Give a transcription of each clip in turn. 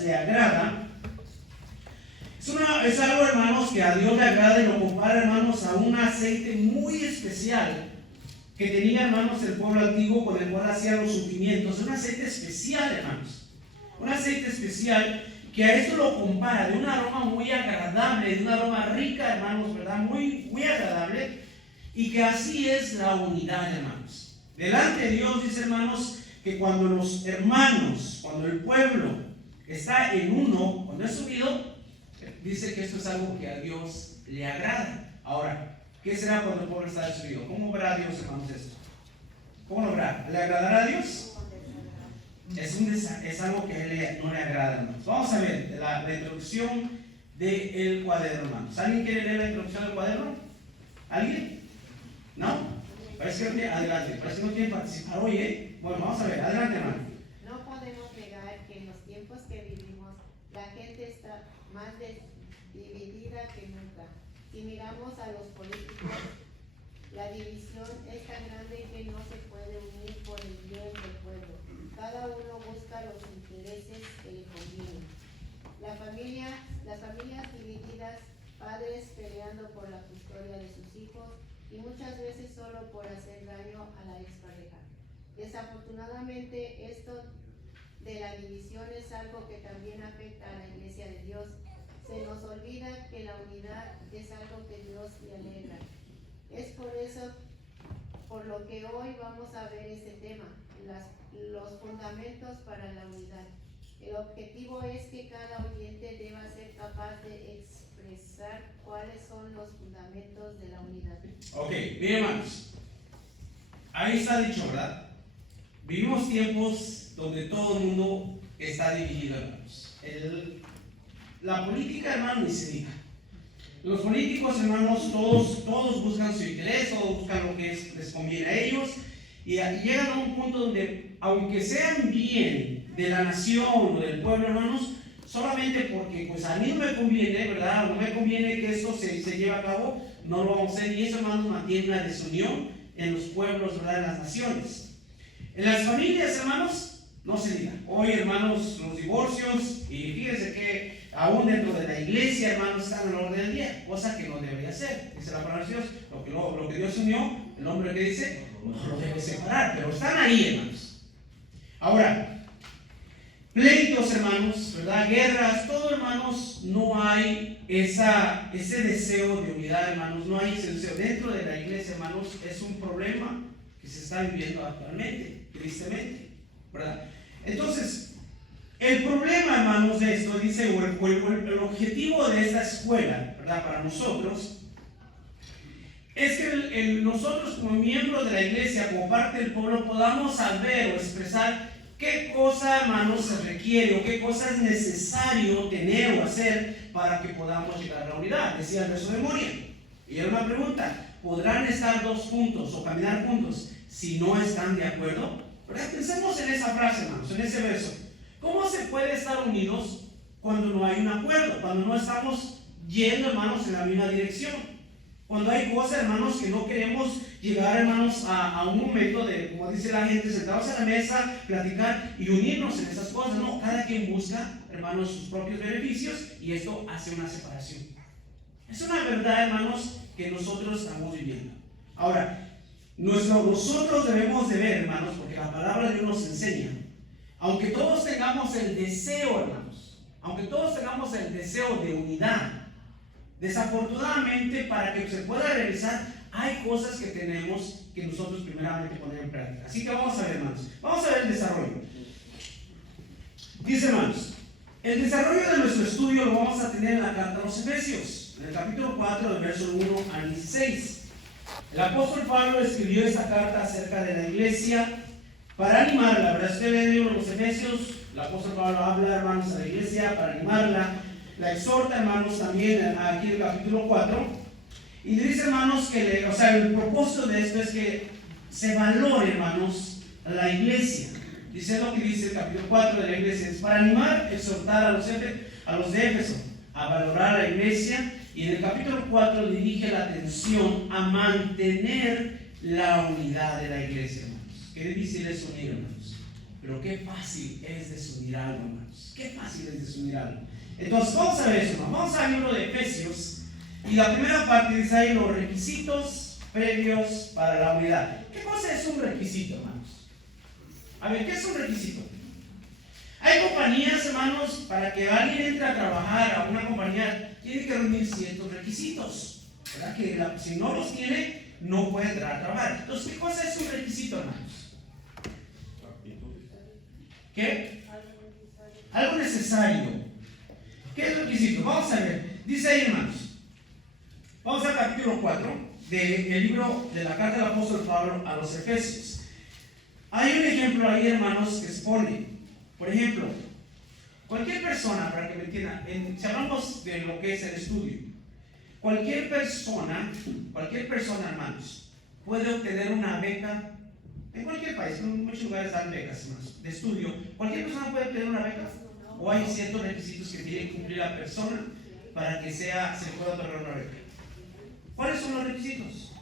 Dios le agrada, es algo, hermanos, que a Dios le agrada y lo compara, hermanos, a un aceite muy especial que tenía, hermanos, el pueblo antiguo con el cual hacían los ungimientos. Un aceite especial, hermanos. Un aceite especial que a esto lo compara de un aroma muy agradable, de un aroma rica, hermanos, ¿verdad? Muy, muy agradable. Y que así es la unidad, hermanos. Delante de Dios dice, hermanos, que cuando los hermanos, cuando el pueblo está en uno, cuando es unido, dice que esto es algo que a Dios le agrada. Ahora, ¿qué será cuando el pueblo está desunido? ¿Cómo verá Dios, hermanos, esto? ¿Cómo lo verá? ¿Le agradará a Dios? Es algo que a él no le agrada, hermanos. Vamos a ver la introducción del cuaderno, hermanos. ¿Alguien quiere leer la introducción del cuaderno? ¿Alguien? ¿No? Parece que no tiene, adelante. Parece que no quieren participar hoy, ¿eh? Bueno, vamos a ver. Adelante, hermano. No podemos negar que en los tiempos que vivimos la gente está más dividida que nunca. Si miramos a los políticos, la división es tan grande que no se puede unir por el bien del pueblo. Cada uno busca los intereses que le convienen. Las familias divididas, padres peleando por la custodia de sus hijos y muchas veces solo por hacer daño a la expareja. Desafortunadamente, esto de la división es algo que también afecta a la Iglesia de Dios. Se nos olvida que la unidad es algo que Dios le alegra. Es por eso, por lo que hoy vamos a ver este tema, los fundamentos para la unidad. El objetivo es que cada oyente deba ser capaz de expresar cuáles son los fundamentos de la unidad. Ok, bien, hermanos. Ahí está dicho, ¿verdad? Vivimos tiempos donde todo el mundo está dividido, hermanos. La política, hermanos, ni se diga. Los políticos, hermanos, todos buscan su interés, todos buscan lo que les conviene a ellos, y llegan a un punto donde, aunque sean bien de la nación o del pueblo, hermanos, solamente porque pues a mí no me conviene, ¿verdad? No me conviene que esto se lleve a cabo, no lo vamos a hacer, y eso, hermanos, mantiene la desunión en los pueblos, ¿verdad? En las naciones. En las familias, hermanos, no se diga. Hoy, hermanos, los divorcios, y fíjense que aún dentro de la iglesia, hermanos, están en el orden del día, cosa que no debería ser. Dice la palabra de Dios, lo que Dios unió, el hombre que dice, no lo debe separar, pero están ahí, hermanos. Ahora, pleitos, hermanos, ¿verdad? Guerras, todo, hermanos, no hay ese deseo de unidad, hermanos, no hay ese deseo. Dentro de la iglesia, hermanos, es un problema que se está viviendo actualmente, tristemente, ¿verdad? Entonces, el problema, hermanos, de esto, dice, el objetivo de esta escuela, ¿verdad? Para nosotros, es que nosotros como miembros de la iglesia, como parte del pueblo, podamos saber o expresar qué cosa, hermanos, se requiere o qué cosa es necesario tener o hacer para que podamos llegar a la unidad. Decía el verso de Moria. Y era una pregunta, ¿podrán estar dos juntos o caminar juntos si no están de acuerdo? ¿Verdad? Pensemos en esa frase, hermanos, en ese verso. ¿Cómo se puede estar unidos cuando no hay un acuerdo? Cuando no estamos yendo, hermanos, en la misma dirección. Cuando hay cosas, hermanos, que no queremos llegar, hermanos, a un momento de, como dice la gente, sentados a la mesa, platicar y unirnos en esas cosas. No, cada quien busca, hermanos, sus propios beneficios y esto hace una separación. Es una verdad, hermanos, que nosotros estamos viviendo. Ahora, nosotros debemos de ver, hermanos, porque la palabra de Dios nos enseña, aunque todos tengamos el deseo, hermanos, aunque todos tengamos el deseo de unidad, desafortunadamente, para que se pueda realizar, hay cosas que tenemos que nosotros primeramente poner en práctica. Así que vamos a ver, hermanos. Vamos a ver el desarrollo. Dice, hermanos, el desarrollo de nuestro estudio lo vamos a tener en la carta a los Efesios, en el capítulo 4, del verso 1 al 16. El apóstol Pablo escribió esta carta acerca de la iglesia para animarla, ¿verdad? Usted lee el libro de los Efesios, el apóstol Pablo habla, hermanos, a la iglesia para animarla. La exhorta, hermanos, también aquí en el capítulo 4. Y dice, hermanos, que el propósito de esto es que se valore, hermanos, la iglesia. Dice lo que dice el capítulo 4 de la iglesia. Es para animar, exhortar a los de Éfeso a valorar la iglesia. Y en el capítulo 4 dirige la atención a mantener la unidad de la iglesia, hermanos. Qué difícil es unir, hermanos. Pero qué fácil es desunir algo, hermanos. Qué fácil es desunirán. Entonces, vamos a ver eso, ¿no? Vamos al libro de Efesios, y la primera parte dice ahí los requisitos previos para la unidad. ¿Qué cosa es un requisito, hermanos? A ver, ¿qué es un requisito? Hay compañías, hermanos, para que alguien entre a trabajar a una compañía, tiene que reunir ciertos requisitos, ¿verdad? Que si no los tiene, no puede entrar a trabajar. Entonces, ¿qué cosa es un requisito, hermanos? ¿Qué? Algo necesario. ¿Qué es requisito? Vamos a ver. Dice ahí, hermanos. Vamos al capítulo 4 del libro de la carta del apóstol Pablo a los Efesios. Hay un ejemplo ahí, hermanos, que se pone. Por ejemplo, cualquier persona, para que me entiendan, si hablamos de lo que es el estudio, cualquier persona, hermanos, puede obtener una beca en cualquier país. En muchos lugares dan becas, hermanos, de estudio. Cualquier persona puede obtener una beca, o hay ciertos requisitos que tiene que cumplir la persona para que se pueda otorgar una beca. ¿Cuáles son los requisitos?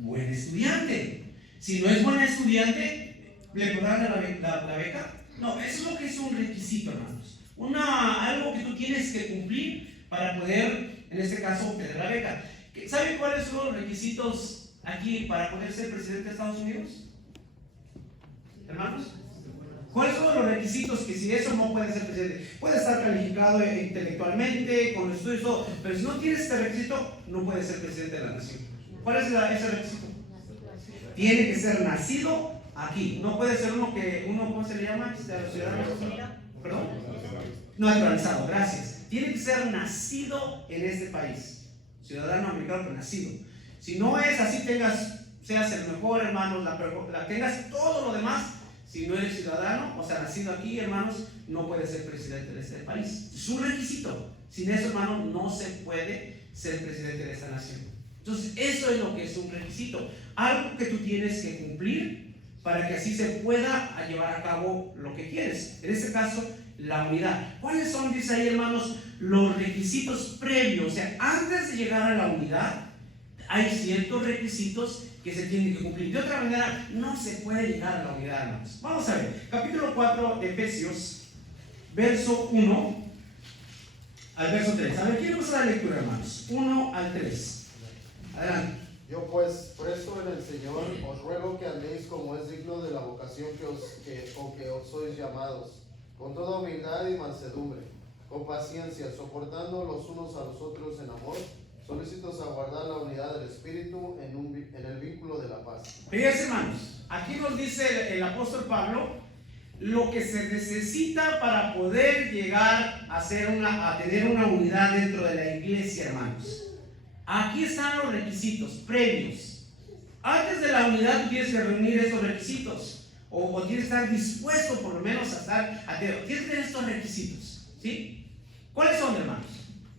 Buen estudiante. Si no es buen estudiante, ¿le podrán dar la beca? No, eso es lo que es un requisito, hermanos. Algo que tú tienes que cumplir para poder, en este caso, obtener la beca. ¿Saben cuáles son los requisitos aquí para poder ser presidente de Estados Unidos? Hermanos, ¿cuáles son los requisitos que si eso no puede ser presidente? Puede estar calificado intelectualmente, con estudios, todo, pero si no tienes este requisito, no puede ser presidente de la nación. ¿Cuál es ese requisito? Tiene que ser nacido aquí. No puede ser ¿cómo se le llama? Ciudadano. ¿Perdón? No naturalizado, gracias. Tiene que ser nacido en este país. Ciudadano americano, pero nacido. Si no es así, seas el mejor, hermanos, tengas todo lo demás. Si no eres ciudadano, o sea, nacido aquí, hermanos, no puedes ser presidente de este país. Es un requisito. Sin eso, hermanos, no se puede ser presidente de esta nación. Entonces, eso es lo que es un requisito. Algo que tú tienes que cumplir para que así se pueda llevar a cabo lo que quieres. En este caso, la unidad. ¿Cuáles son, dice ahí, hermanos, los requisitos previos? O sea, antes de llegar a la unidad, hay ciertos requisitos que se tienen que cumplir. De otra manera, no se puede llegar a la unidad, hermanos. Vamos a ver, capítulo 4 de Efesios, verso 1 al verso 3. A ver, ¿quién nos da la lectura, hermanos? 1 al 3. Adelante. Yo pues, preso en el Señor, os ruego que andéis como es digno de la vocación que os sois llamados, con toda humildad y mansedumbre, con paciencia, soportando los unos a los otros en amor, solícitos a guardar la unidad del Espíritu en el vínculo de la paz. Fíjense, hermanos, aquí nos dice el apóstol Pablo lo que se necesita para poder llegar a tener una unidad dentro de la iglesia, hermanos. Aquí están los requisitos previos. Antes de la unidad tú tienes que reunir esos requisitos, o tienes que estar dispuesto por lo menos a estar atento. Tienes que tener estos requisitos, ¿sí? ¿Cuáles son, hermanos?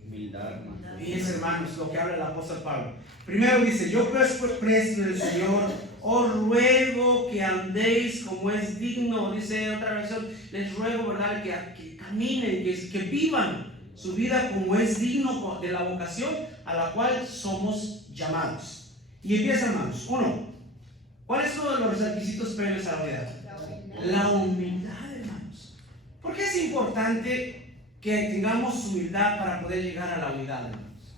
Humildad, hermano. Fíjense, hermanos, lo que habla el apóstol Pablo. Primero dice: yo pues preso en el Señor, os ruego que andéis como es digno. Dice otra versión: les ruego, ¿verdad?, que caminen, que vivan su vida como es digno de la vocación a la cual somos llamados. Y empieza, hermanos. 1. ¿Cuáles son los requisitos previos a la unidad? La humildad, hermanos. ¿Por qué es importante que tengamos humildad para poder llegar a la unidad, hermanos?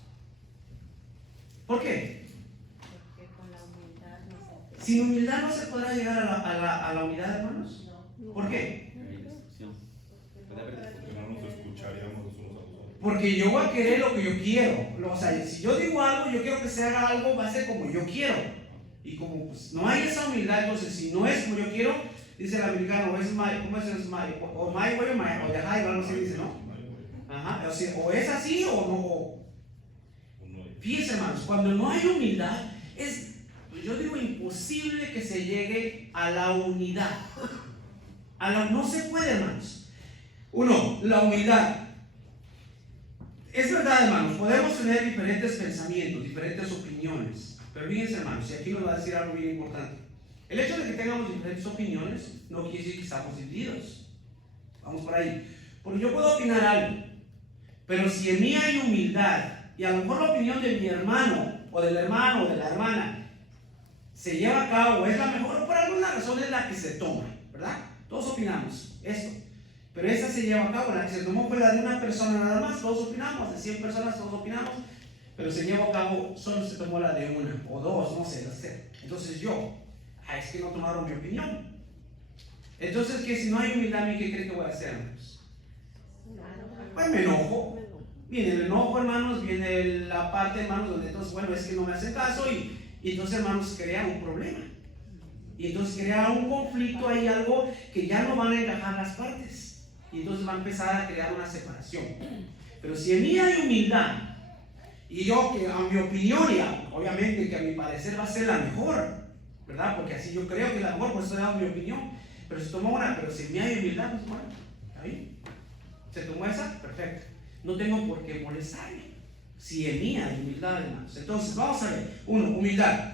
¿Por qué? Porque con la humildad no se... Sin humildad no se podrá llegar a la unidad, hermanos. ¿Por qué? Porque no nos escucharíamos los unos a los otros. Porque yo voy a querer lo que yo quiero. O sea, si yo digo algo, yo quiero que se haga algo, va a ser como yo quiero. Y como pues, no hay esa humildad, entonces si no es como yo quiero, dice el americano, o es my way o the high, no sé, dice, ¿no? Ajá, o sea, o es así o no. Fíjense, hermanos, cuando no hay humildad, yo digo, imposible que se llegue a la unidad. No se puede, hermanos. 1. La humildad. Es verdad, hermanos, podemos tener diferentes pensamientos, diferentes opiniones. Pero fíjense, hermanos, y aquí nos va a decir algo bien importante. El hecho de que tengamos diferentes opiniones no quiere decir que estamos divididos. Vamos por ahí. Porque yo puedo opinar algo, pero si en mí hay humildad, y a lo mejor la opinión de mi hermano, o del hermano, o de la hermana, se lleva a cabo, es la mejor, o por alguna razón es la que se toma, ¿verdad? Todos opinamos esto. Pero esa se lleva a cabo, la que se tomó fue la de una persona nada más, todos opinamos, de 100 personas todos opinamos, pero se llevó a cabo, solo se tomó la de una o dos, no sé, entonces es que no tomaron mi opinión. Entonces, que si no hay humildad, ¿qué creen que voy a hacer, hermanos? Pues me enojo. Viene el enojo, hermanos, viene la parte, hermanos, donde entonces, bueno, es que no me hacen caso y entonces, hermanos, crea un problema. Y entonces crea un conflicto, hay algo que ya no van a encajar las partes. Y entonces va a empezar a crear una separación. Pero si en mí hay humildad, y yo que a mi opinión, obviamente que a mi parecer va a ser la mejor, ¿verdad? Porque así yo creo que es la mejor, pues estoy dando mi opinión. Pero se tomó una, pero si en mí hay humildad, pues bueno, ¿está bien? ¿Se tomó esa? Perfecto. No tengo por qué molestarme. Si en mí hay humildad, hermanos. Entonces, vamos a ver. 1, humildad.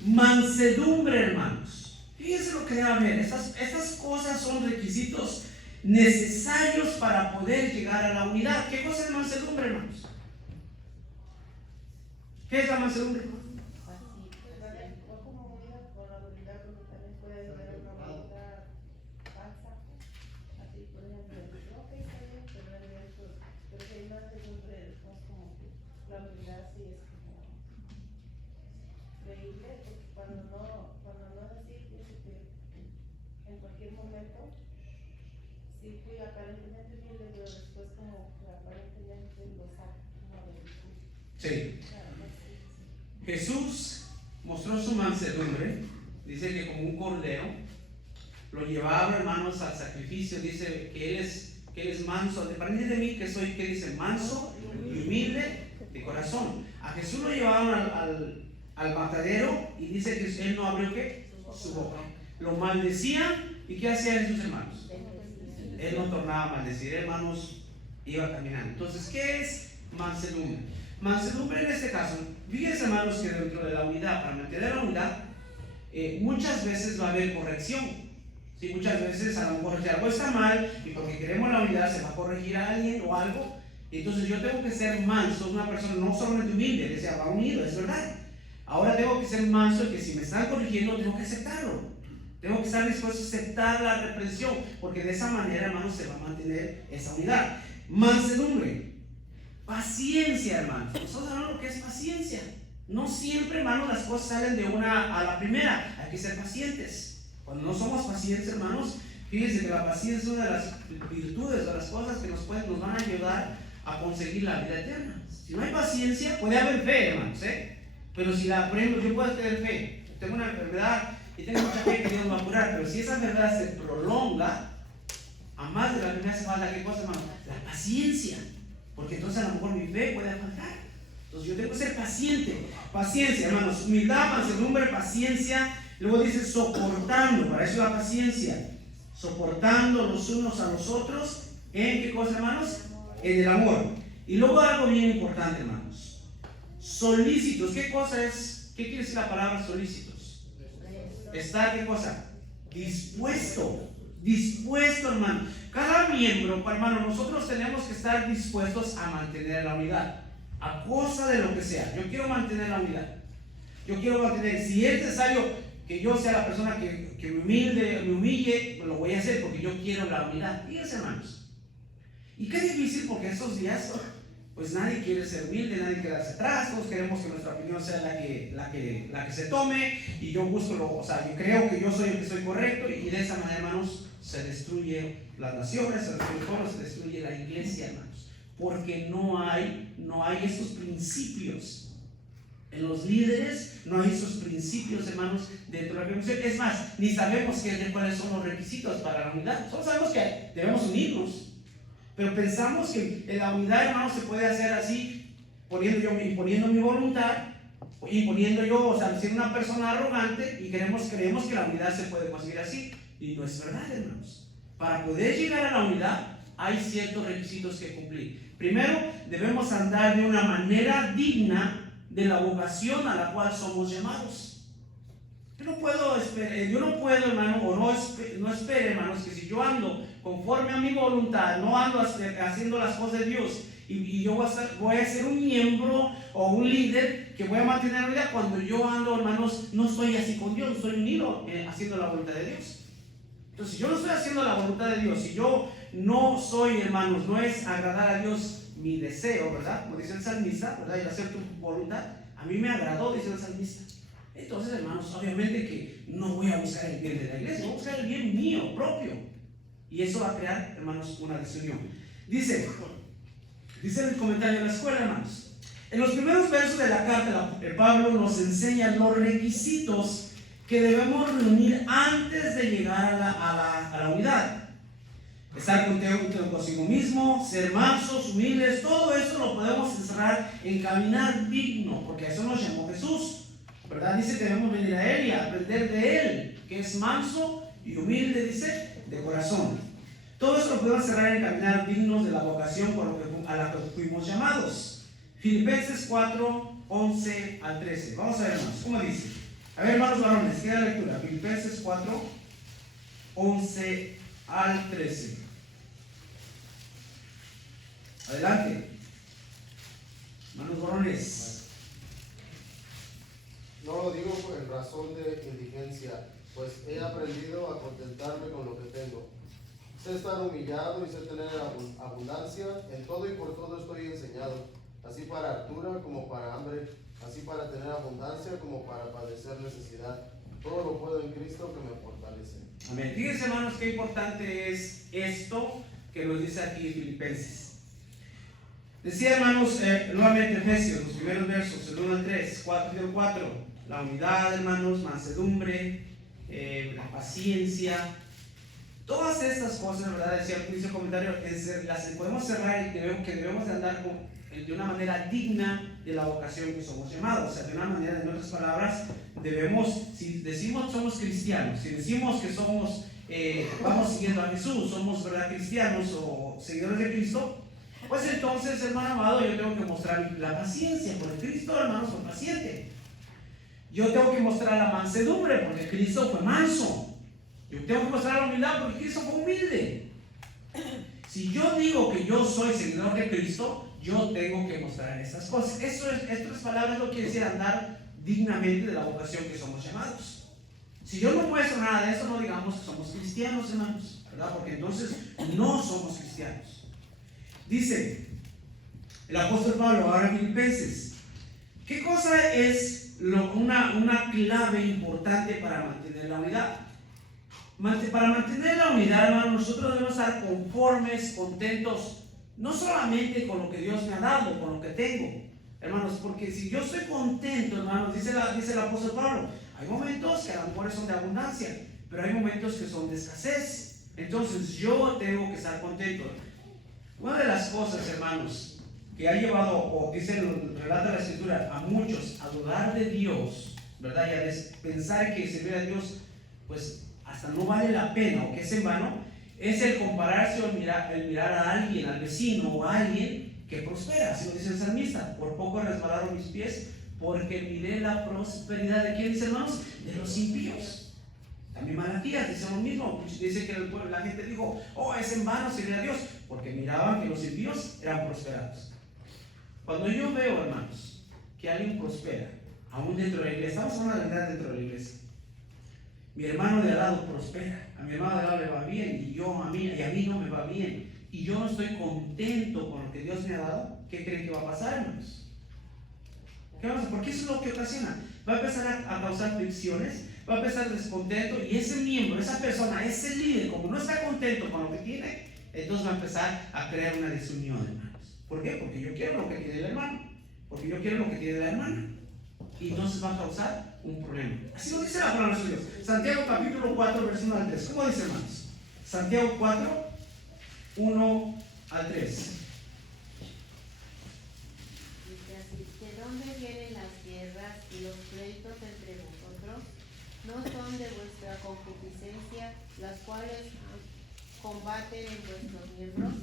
Mansedumbre, hermanos. Fíjense lo que debe haber. Estas cosas son requisitos necesarios para poder llegar a la unidad. ¿Qué cosa es mansedumbre, hermanos? ¿Qué es la mansedumbre? Sí. Jesús mostró su mansedumbre, dice que como un cordero, lo llevaba, hermanos, al sacrificio, dice que él es manso, aprended de mí que soy, que dice, manso y humilde de corazón. A Jesús lo llevaban al matadero y dice que él no abrió ¿qué? Su boca. Lo maldecían y ¿qué hacían sus hermanos? Él no tornaba a maldecir, hermanos, iba caminando. Entonces, ¿qué es mansedumbre? Mansedumbre en este caso, fíjense, hermanos, que dentro de la unidad, para mantener la unidad, muchas veces va a haber corrección. ¿Sí? Muchas veces a lo mejor si algo está mal y porque queremos la unidad se va a corregir a alguien o algo. Entonces yo tengo que ser manso, una persona no solamente humilde, que sea va unido, es verdad. Ahora tengo que ser manso y que si me están corrigiendo tengo que aceptarlo. Tengo que estar dispuesto a aceptar la reprensión, porque de esa manera, hermanos, se va a mantener esa unidad. Mansedumbre. Paciencia, hermanos. Nosotros sabemos lo que es paciencia. No siempre, hermanos, las cosas salen de una a la primera. Hay que ser pacientes. Cuando no somos pacientes, hermanos, fíjense que la paciencia es una de las virtudes, de las cosas que nos van a ayudar a conseguir la vida eterna. Si no hay paciencia, puede haber fe, hermanos, pero si por ejemplo, yo puedo tener fe, tengo una enfermedad y tengo mucha fe que Dios me va a curar, pero si esa enfermedad se prolonga, a más de la primera se falta, ¿qué cosa, hermano? La paciencia. Porque entonces a lo mejor mi fe puede faltar. Entonces yo tengo que ser paciente. Paciencia, hermanos. Humildad, mansedumbre, paciencia. Luego dice soportando. Para eso la paciencia. Soportando los unos a los otros. ¿En qué cosa, hermanos? En el amor. Y luego algo bien importante, hermanos. Solícitos. ¿Qué cosa es? ¿Qué quiere decir la palabra solícitos? Estar, ¿qué cosa? Dispuesto. Dispuesto, hermano. Cada miembro, hermano, nosotros tenemos que estar dispuestos a mantener la unidad, a costa de lo que sea. Yo quiero mantener la unidad. Yo quiero mantener, si es necesario que yo sea la persona que me humille, lo voy a hacer porque yo quiero la unidad. Fíjense, hermanos. Y qué difícil, porque estos días, pues nadie quiere ser humilde, nadie quiere darse atrás, todos queremos que nuestra opinión sea la que se tome, y yo busco yo creo que yo soy el que soy correcto, y de esa manera, hermanos, se destruye las naciones, se destruye el pueblo, se destruye la iglesia, hermanos, porque no hay esos principios en los líderes, no hay esos principios, hermanos, dentro de la congregación. Es más, ni sabemos cuáles son los requisitos para la unidad. Solo sabemos que debemos unirnos, pero pensamos que en la unidad, hermanos, se puede hacer así, imponiendo mi voluntad, imponiendo yo, siendo una persona arrogante, y creemos que la unidad se puede conseguir así. Y no es verdad, hermanos. Para poder llegar a la unidad hay ciertos requisitos que cumplir. Primero, debemos andar de una manera digna de la vocación a la cual somos llamados. Yo no puedo, hermano, o no espere, hermanos, que si yo ando conforme a mi voluntad, no ando haciendo las cosas de Dios, y yo voy a ser un miembro o un líder que voy a mantener la unidad, cuando yo ando, hermanos, no estoy así con Dios, no estoy unido haciendo la voluntad de Dios. Entonces, si yo no estoy haciendo la voluntad de Dios, si yo no soy, hermanos, no es agradar a Dios mi deseo, ¿verdad? Como dice el salmista, ¿verdad? Y hacer tu voluntad. A mí me agradó, dice el salmista. Entonces, hermanos, obviamente que no voy a buscar el bien de la iglesia, voy a buscar el bien mío, propio. Y eso va a crear, hermanos, una desunión. Dice en el comentario de la escuela, hermanos, en los primeros versos de la carta, el Pablo nos enseña los requisitos que debemos reunir antes de llegar a la unidad. Estar contento consigo mismo, ser mansos, humildes, todo eso lo podemos encerrar en caminar digno, porque a eso nos llamó Jesús, ¿verdad? Dice que debemos venir a Él y aprender de Él, que es manso y humilde, dice, de corazón. Todo eso lo podemos encerrar en caminar dignos de la vocación a la que fuimos llamados. Filipenses 4, 11 al 13. Vamos a ver, hermanos, ¿cómo dice? A ver, hermanos varones, queda lectura. Filipenses 4, 11 al 13. Adelante, hermanos varones. No lo digo en razón de indigencia, pues he aprendido a contentarme con lo que tengo. Sé estar humillado y sé tener abundancia, en todo y por todo estoy enseñado, así para hartura como para hambre, así para tener abundancia como para padecer necesidad. Todo lo puedo en Cristo que me fortalece. Amén. Fíjense, hermanos, qué importante es esto que nos dice aquí Filipenses. Decía, hermanos, nuevamente Efesios, los primeros versos, el 1 al 3, 4 y el 4, la unidad, hermanos, mansedumbre, la paciencia, todas estas cosas, ¿verdad? Decía el comentario, las podemos cerrar y que debemos de andar de una manera digna de la vocación que somos llamados. O sea, de una manera, en otras palabras, si decimos somos cristianos, si decimos que somos, vamos siguiendo a Jesús, somos, ¿verdad?, cristianos o seguidores de Cristo, pues entonces, hermano amado, yo tengo que mostrar la paciencia, porque Cristo, hermanos, fue paciente. Yo tengo que mostrar la mansedumbre, porque Cristo fue manso. Yo tengo que mostrar la humildad, porque Cristo fue humilde. Si yo digo que yo soy seguidor de Cristo, yo tengo que mostrar estas cosas. Estas palabras lo quiere decir andar dignamente de la vocación que somos llamados. Si yo no muestro nada de eso, no digamos que somos cristianos, hermanos, ¿verdad? Porque entonces no somos cristianos. Dice el apóstol Pablo ahora en Filipenses, ¿qué cosa es una clave importante para mantener la unidad? Para mantener la unidad, hermanos, nosotros debemos estar conformes, contentos, no solamente con lo que Dios me ha dado, con lo que tengo, hermanos, porque si yo estoy contento, hermanos, dice el apóstol Pablo, hay momentos que a lo mejor son de abundancia, pero hay momentos que son de escasez. Entonces yo tengo que estar contento. Una de las cosas, hermanos, que ha llevado, o relata la Escritura, a muchos a dudar de Dios, ¿verdad? Y a pensar que servir a Dios, pues hasta no vale la pena, o que es en vano, es el compararse o el mirar a alguien, al vecino o a alguien que prospera. Así lo dice el salmista: por poco resbalaron mis pies, porque miré la prosperidad de ¿quién, dice, hermanos? De los impíos. También Malaquías dice lo mismo, dice que la gente dijo, oh, es en vano servir a Dios, porque miraban que los impíos eran prosperados. Cuando yo veo, hermanos, que alguien prospera, aún dentro de la iglesia, estamos hablando de la verdad dentro de la iglesia, mi hermano de al lado prospera, a mi hermano de al lado le va bien, y a mí no me va bien, y yo no estoy contento con lo que Dios me ha dado, ¿qué creen que va a pasar, hermanos? ¿Qué va a pasar? Porque eso es lo que ocasiona. Va a empezar a causar fricciones, va a empezar descontento, y ese miembro, esa persona, ese líder, como no está contento con lo que tiene, entonces va a empezar a crear una desunión, hermanos. ¿Por qué? Porque yo quiero lo que tiene el hermano, porque yo quiero lo que tiene la hermana, y entonces va a causar un problema. Así lo dice la palabra de Dios. Santiago capítulo 4, versículo 1 al 3. ¿Cómo dice, hermanos? Santiago 4, 1 al 3. Dice así: ¿de dónde vienen las guerras y los pleitos entre vosotros? ¿No son de vuestra concupiscencia, las cuales combaten en vuestros miembros?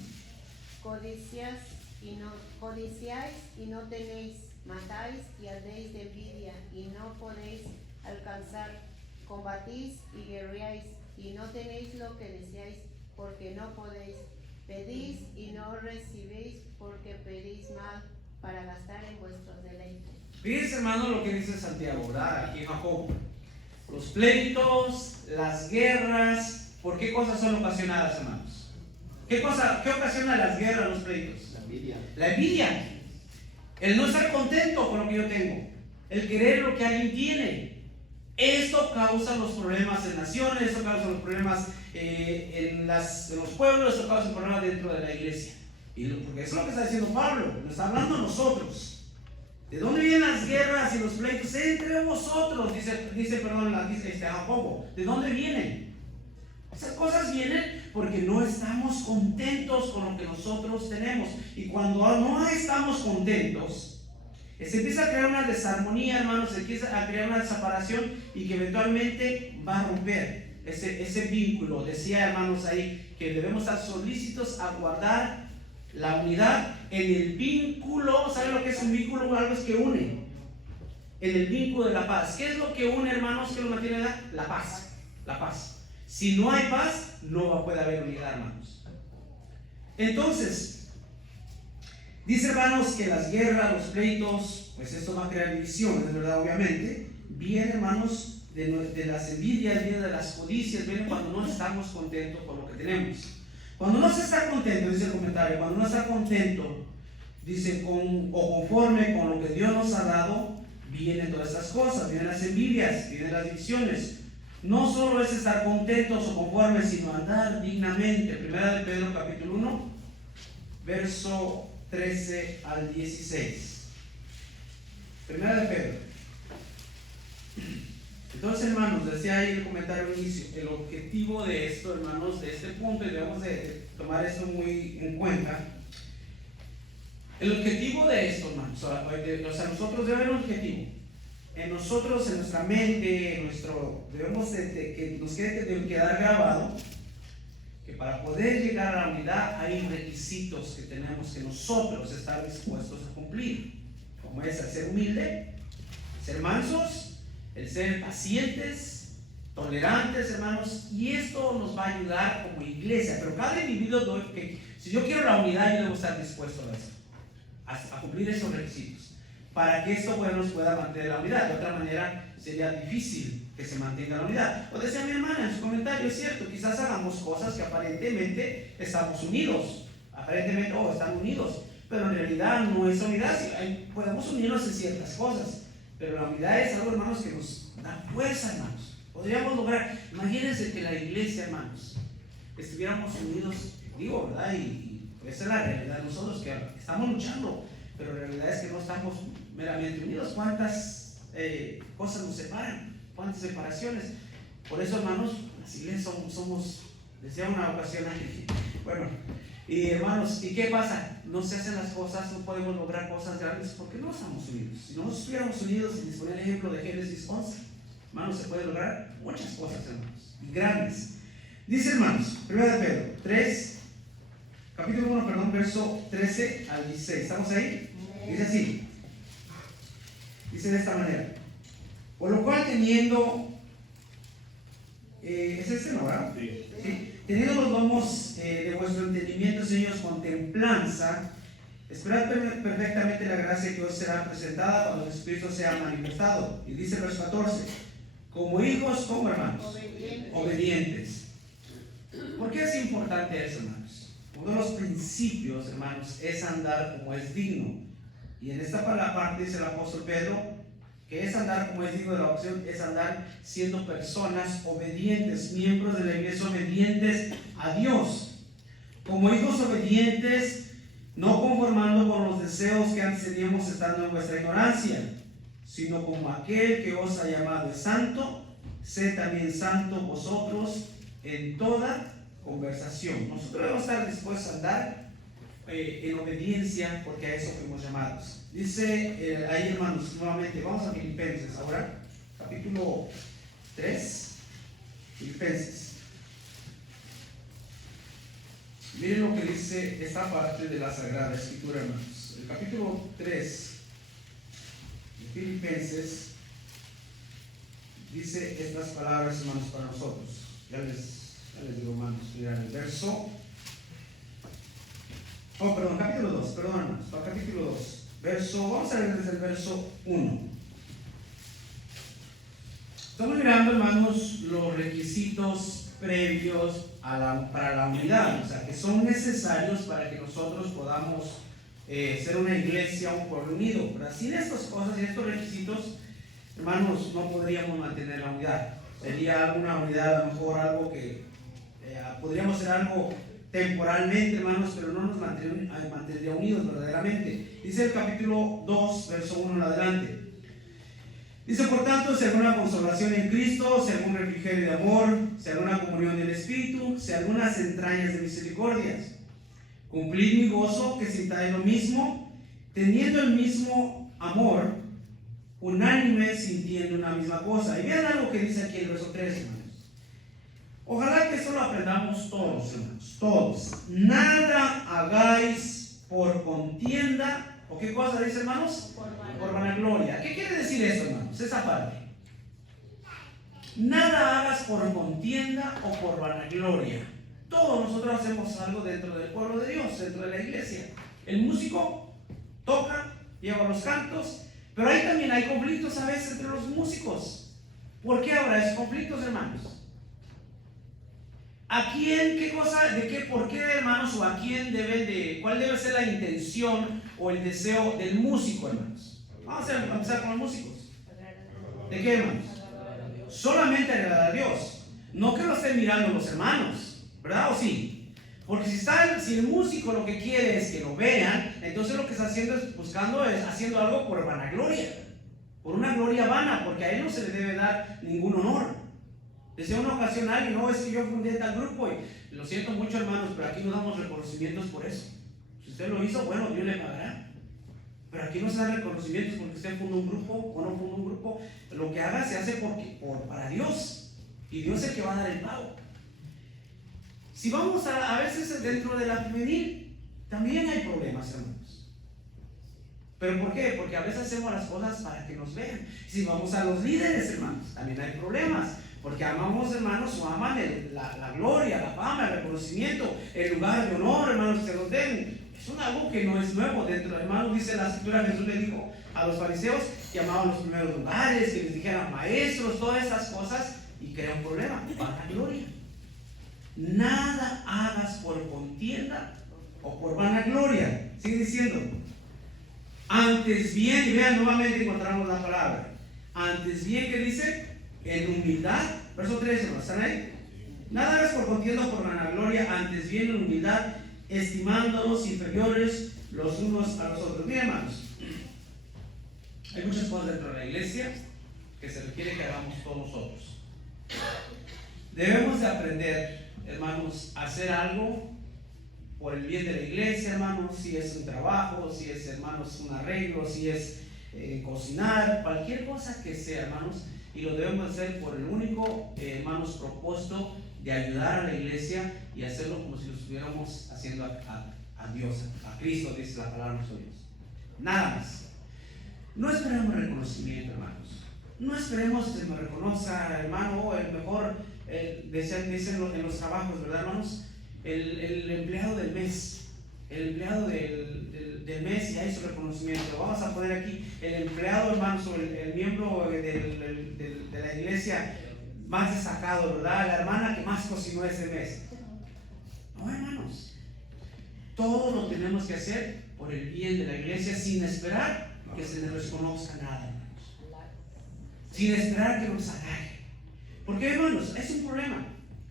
Codiciáis y no tenéis, matáis y ardéis de envidia y no podéis alcanzar, combatís y guerreáis y no tenéis lo que deseáis, porque no podéis, pedís y no recibéis, porque pedís mal para gastar en vuestros deleites. Fíjense, hermano, lo que dice Santiago, ¿verdad? Aquí en Jacob. Los pleitos, las guerras, ¿por qué cosas son ocasionadas, hermanos? ¿Qué ocasiona las guerras, los pleitos? La envidia. La envidia. El no estar contento con lo que yo tengo. El querer lo que alguien tiene. Esto causa los problemas en naciones, esto causa los problemas en los pueblos, esto causa problemas dentro de la iglesia. Porque eso es lo que está diciendo Pablo, nos está hablando a nosotros. ¿De dónde vienen las guerras y los pleitos? Entre vosotros, dice Jacobo. ¿De dónde vienen? Esas cosas vienen porque no estamos contentos con lo que nosotros tenemos. Y cuando no estamos contentos, se empieza a crear una desarmonía, hermanos, se empieza a crear una separación y que eventualmente va a romper ese vínculo. Decía, hermanos, ahí que debemos estar solícitos a guardar la unidad en el vínculo. ¿Saben lo que es un vínculo? Algo es que une. En el vínculo de la paz. ¿Qué es lo que une, hermanos? ¿Qué lo mantiene? La paz. La paz. Si no hay paz, no puede haber unidad, hermanos. Entonces, dice, hermanos, que las guerras, los pleitos, pues esto va a crear divisiones, ¿verdad? Obviamente. Viene, hermanos, de las envidias, viene de las codicias, viene cuando no estamos contentos con lo que tenemos. Cuando no se está contento, dice el comentario, cuando no está contento, dice, o conforme con lo que Dios nos ha dado, vienen todas estas cosas, vienen las envidias, vienen las divisiones. No solo es estar contentos o conformes, sino andar dignamente. Primera de Pedro, capítulo 1, verso 13 al 16. Primera de Pedro. Entonces, hermanos, decía ahí el comentario al inicio, el objetivo de esto, hermanos, de este punto, y debemos de tomar esto muy en cuenta. El objetivo de esto, hermanos, o sea, nosotros debemos un objetivo. En nosotros, en nuestra mente, debemos que nos debe quedar grabado que para poder llegar a la unidad hay requisitos que tenemos que nosotros estar dispuestos a cumplir, como es el ser humilde, ser mansos, el ser pacientes, tolerantes, hermanos, y esto nos va a ayudar como iglesia. Pero cada individuo, si yo quiero la unidad, yo debo estar dispuesto a eso, a cumplir esos requisitos, para que esto nos pueda mantener la unidad. De otra manera sería difícil que se mantenga la unidad. O decía mi hermana en su comentario, es cierto, quizás hagamos cosas que aparentemente estamos unidos, aparentemente están unidos, pero en realidad no es unidad. Podemos unirnos en ciertas cosas, pero la unidad es algo, hermanos, que nos da fuerza, hermanos. Podríamos lograr, imagínense que la iglesia, hermanos, estuviéramos unidos, digo, ¿verdad? Y esa es la realidad de nosotros, que estamos luchando, pero la realidad es que no estamos meramente unidos. ¿Cuántas cosas nos separan? ¿Cuántas separaciones? Por eso, hermanos, las iglesias somos, decía una ocasión aquí, bueno, y hermanos, ¿y qué pasa? No se hacen las cosas, no podemos lograr cosas grandes porque no estamos unidos. Si no estuviéramos unidos, y les ponía el ejemplo de Génesis 11, hermanos, se pueden lograr muchas cosas, hermanos, y grandes. Dice, hermanos, 1 de Pedro 3, capítulo 1, perdón, verso 13 al 16. ¿Estamos ahí? Dice así. Dice de esta manera: por lo cual, teniendo, ¿es este, no, verdad? Sí. Sí. Teniendo los lomos de vuestro entendimiento, señores, con templanza, esperad perfectamente la gracia que os será presentada cuando Jesucristo sea manifestado. Y dice el verso 14: como hijos, como hermanos, obedientes. ¿Por qué es importante eso, hermanos? Uno de los principios, hermanos, es andar como es digno. Y en esta parte dice el apóstol Pedro que es andar como es digno de la opción, es andar siendo personas obedientes, miembros de la iglesia obedientes a Dios, como hijos obedientes, no conformando con los deseos que antes teníamos estando en vuestra ignorancia, sino como aquel que os ha llamado es santo, sed también santo vosotros en toda conversación. Nosotros debemos estar dispuestos a andar en obediencia, porque a eso fuimos llamados. Dice ahí, hermanos, nuevamente, vamos a Filipenses ahora, capítulo 3, Filipenses. Miren lo que dice esta parte de la Sagrada Escritura, hermanos. El capítulo 3 de Filipenses dice estas palabras, hermanos, para nosotros. Ya les digo, hermanos, miren el verso. Capítulo 2, perdón, hermanos, capítulo 2. Vamos a ver desde el verso 1. Estamos mirando, hermanos, los requisitos previos para la unidad, o sea, que son necesarios para que nosotros podamos ser una iglesia, un pueblo unido. Pero sin estas cosas y estos requisitos, hermanos, no podríamos mantener la unidad. Sería alguna unidad, a lo mejor algo que podríamos ser algo temporalmente, hermanos, pero no nos mantendría unidos verdaderamente. Dice el capítulo 2, verso 1 en adelante. Dice, por tanto, si alguna consolación en Cristo, si algún refrigerio de amor, si alguna comunión del Espíritu, si algunas entrañas de misericordias, cumplid mi gozo, que sintáis lo mismo, teniendo el mismo amor, unánime, sintiendo una misma cosa. Y vean algo que dice aquí el verso 3, hermanos. Ojalá que eso lo aprendamos todos, hermanos, todos. Nada hagáis por contienda. ¿O qué cosa dice, hermanos? Por vanagloria. ¿Qué quiere decir eso, hermanos? Esa parte. Nada hagas por contienda o por vanagloria. Todos nosotros hacemos algo dentro del pueblo de Dios, dentro de la iglesia. El músico toca, lleva los cantos, pero ahí también hay conflictos a veces entre los músicos. ¿Por qué habrá esos conflictos, hermanos? ¿A quién, qué cosa, de qué, por qué, hermanos, o a quién cuál debe ser la intención o el deseo del músico, hermanos? Vamos a empezar con los músicos. ¿De qué, hermanos? Solamente agradar a Dios. No que lo estén mirando los hermanos, ¿verdad? ¿O sí? Porque si el músico lo que quiere es que lo vean, entonces lo que está haciendo es haciendo algo por vanagloria, por una gloria vana, porque a él no se le debe dar ningún honor. Decía una ocasión alguien, no, es que yo fundé tal grupo y lo siento mucho, hermanos, pero aquí no damos reconocimientos por eso. Si usted lo hizo, bueno, Dios le pagará. Pero aquí no se dan reconocimientos porque usted fundó un grupo o no fundó un grupo. Lo que haga se hace para Dios. Y Dios es el que va a dar el pago. Si vamos a veces dentro de la juvenil, también hay problemas, hermanos. ¿Pero por qué? Porque a veces hacemos las cosas para que nos vean. Si vamos a los líderes, hermanos, también hay problemas. Porque amamos, hermanos, o aman la gloria, la fama, el reconocimiento, el lugar de honor, hermanos, que se los den. Es algo que no es nuevo dentro, hermanos. Dice la escritura, Jesús le dijo a los fariseos que amaban los primeros lugares, que les dijeran maestros, todas esas cosas, y crea un problema, para gloria. Nada hagas por contienda o por vanagloria. Sigue diciendo. Antes bien, y vean, nuevamente encontramos la palabra. Antes bien, ¿qué dice? En humildad, verso 13, ¿no? ¿Están ahí? Nada hagas por contienda o por vanagloria, antes bien en humildad, estimándonos inferiores los unos a los otros. Miren, hermanos, hay muchas cosas dentro de la iglesia que se requiere que hagamos todos nosotros. Debemos de aprender, hermanos, a hacer algo por el bien de la iglesia, hermanos, si es un trabajo, si es, hermanos, un arreglo, si es cocinar, cualquier cosa que sea, hermanos. Y lo debemos hacer por el único, hermanos, propósito de ayudar a la iglesia y hacerlo como si lo estuviéramos haciendo a Dios, a Cristo, dice la palabra de nuestro Dios. Nada más. No esperemos reconocimiento, hermanos. No esperemos que se me reconozca, hermano, el mejor, dicen en los trabajos, ¿verdad, hermanos? El empleado del mes. El empleado del mes ya hizo reconocimiento. Vamos a poner aquí el empleado, hermanos, o el miembro de la iglesia más destacado, ¿verdad? La hermana que más cocinó ese mes. No, hermanos. Todo lo tenemos que hacer por el bien de la iglesia sin esperar que se les reconozca nada, hermanos. Sin esperar que nos agarre. Porque, hermanos, es un problema.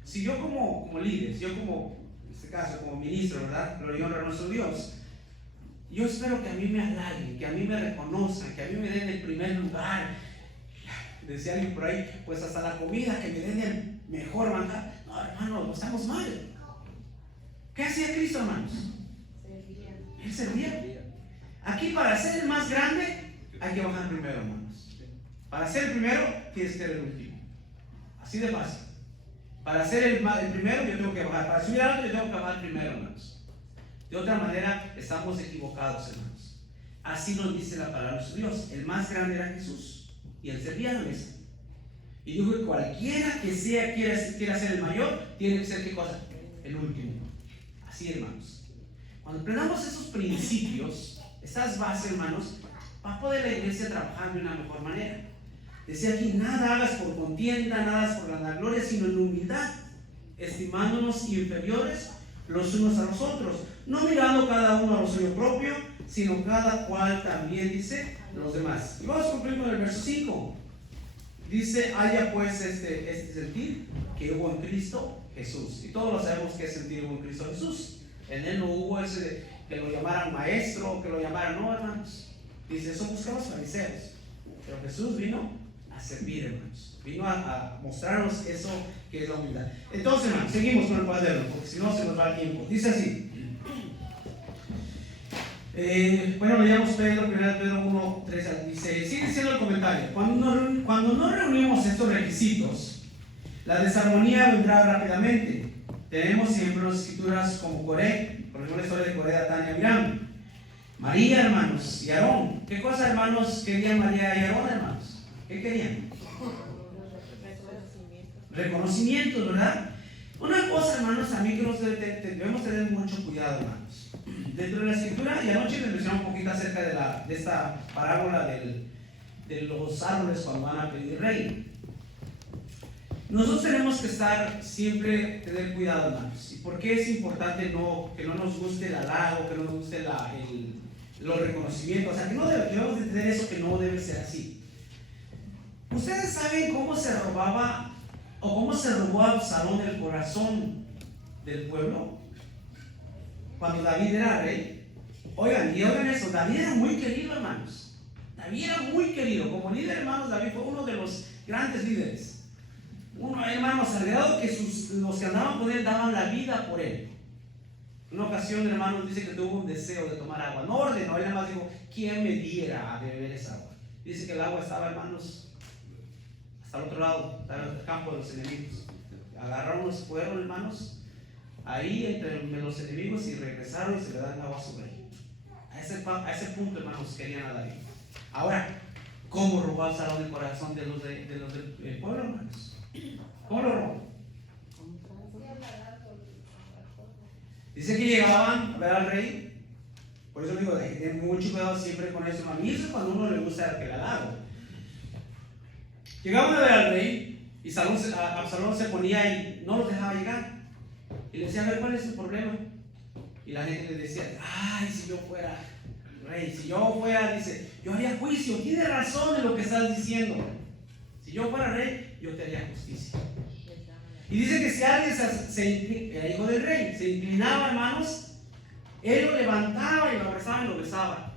Si yo como líder, si yo como caso como ministro, ¿verdad? Gloria y honra a nuestro Dios. Yo espero que a mí me halaguen, que a mí me reconozcan, que a mí me den el primer lugar. Decía alguien por ahí, pues hasta la comida, que me den el mejor manjar. No, hermano, no estamos mal. ¿Qué hacía Cristo, hermanos? Él servía. Aquí para ser el más grande hay que bajar primero, hermanos. Para ser el primero tienes que ser el último. Así de fácil. Para ser el primero yo tengo que bajar. Para subir alto yo tengo que bajar primero, hermanos. De otra manera estamos equivocados, hermanos. Así nos dice la palabra de Dios. El más grande era Jesús y él servía a la mesa. Y dijo que cualquiera que quiera ser el mayor, tiene que ser, ¿qué cosa? El último. Así, hermanos. Cuando aprendamos esos principios, esas bases, hermanos, va a poder la iglesia trabajar de una mejor manera. Decía aquí, nada hagas por contienda, nada hagas por vanagloria, sino en humildad. estimándonos inferiores los unos a los otros, no mirando cada uno a lo suyo propio, sino cada cual también, dice, los demás. Y vamos a cumplir con el verso 5. Dice, haya pues este sentir que hubo en Cristo Jesús. Y todos lo sabemos que es sentir hubo en Cristo Jesús. En él no hubo ese de que lo llamaran maestro, que lo llamaran, no, hermanos. Dice, eso buscan los fariseos. Pero Jesús vino a servir, hermanos. Vino a mostrarnos eso que es la humildad. Entonces, hermanos, seguimos con el cuaderno, porque si no se nos va el tiempo. Dice así. Bueno, leíamos Pedro, 1 Pedro 1, 3 al 16. Sigue diciendo el comentario. Cuando no reunimos estos requisitos, la desarmonía vendrá rápidamente. Tenemos siempre las escrituras como Coré, por ejemplo, la historia de Coré, Datán y Abiram. María, hermanos, y Aarón. ¿Qué cosa, hermanos, querían María y Aarón, hermanos? ¿Qué querían? Reconocimiento, ¿verdad? Una cosa, hermanos, a mí que debemos tener mucho cuidado, hermanos. Dentro de la escritura, y anoche les mencioné un poquito acerca de esta parábola de los árboles cuando van a pedir rey. Nosotros tenemos que tener cuidado, hermanos. ¿Y por qué es importante que no nos guste el halago, que no nos guste los reconocimientos? O sea, que no debemos de tener eso, que no debe ser así. ¿Ustedes saben cómo se robaba o cómo se robó a Absalón el corazón del pueblo? Cuando David era rey. Oigan eso, David era muy querido, hermanos. David era muy querido. Como líder, hermanos, David fue uno de los grandes líderes. Hermanos, al grado que los que andaban con él daban la vida por él. Una ocasión, hermanos, dice que tuvo un deseo de tomar agua. No ordenó, él nada más dijo, ¿quién me diera a beber esa agua? Dice que el agua estaba, hermanos, hasta el otro lado, estaba en el campo de los enemigos. Agarraron los fueron, hermanos, ahí entre los enemigos y regresaron y se le dan agua sobre él. A ese punto, hermanos, querían a David. Ahora, ¿cómo robó Absalón el corazón de los del pueblo, hermanos? ¿Cómo lo robó? Dice que llegaban a ver al rey. Por eso digo, ten mucho cuidado siempre con eso, hermano. Y eso es cuando a uno le gusta el halago. Llegaban a ver al rey y Absalón se ponía y no los dejaba llegar. Y le decía, a ver, ¿cuál es el problema? Y la gente le decía, ay, si yo fuera rey, si yo fuera, dice, yo haría juicio, tiene razón en lo que estás diciendo. Si yo fuera rey, yo te haría justicia. Y dice que si alguien era hijo del rey, se inclinaba, hermanos, él lo levantaba y lo abrazaba y lo besaba.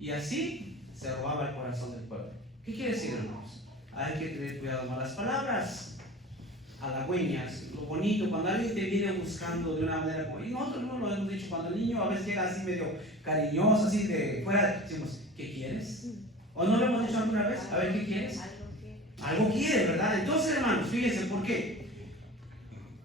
Y así se robaba el corazón del pueblo. ¿Qué quiere decir, hermanos? Hay que tener cuidado, malas palabras, halagüeñas, lo bonito, cuando alguien te viene buscando de una manera como, y nosotros no lo hemos dicho, cuando el niño a veces llega así medio cariñoso, así de fuera, decimos, ¿qué quieres? ¿O no lo hemos dicho alguna vez? A ver, ¿qué quieres? Algo quiere, ¿verdad? Entonces, hermanos, fíjense, ¿por qué?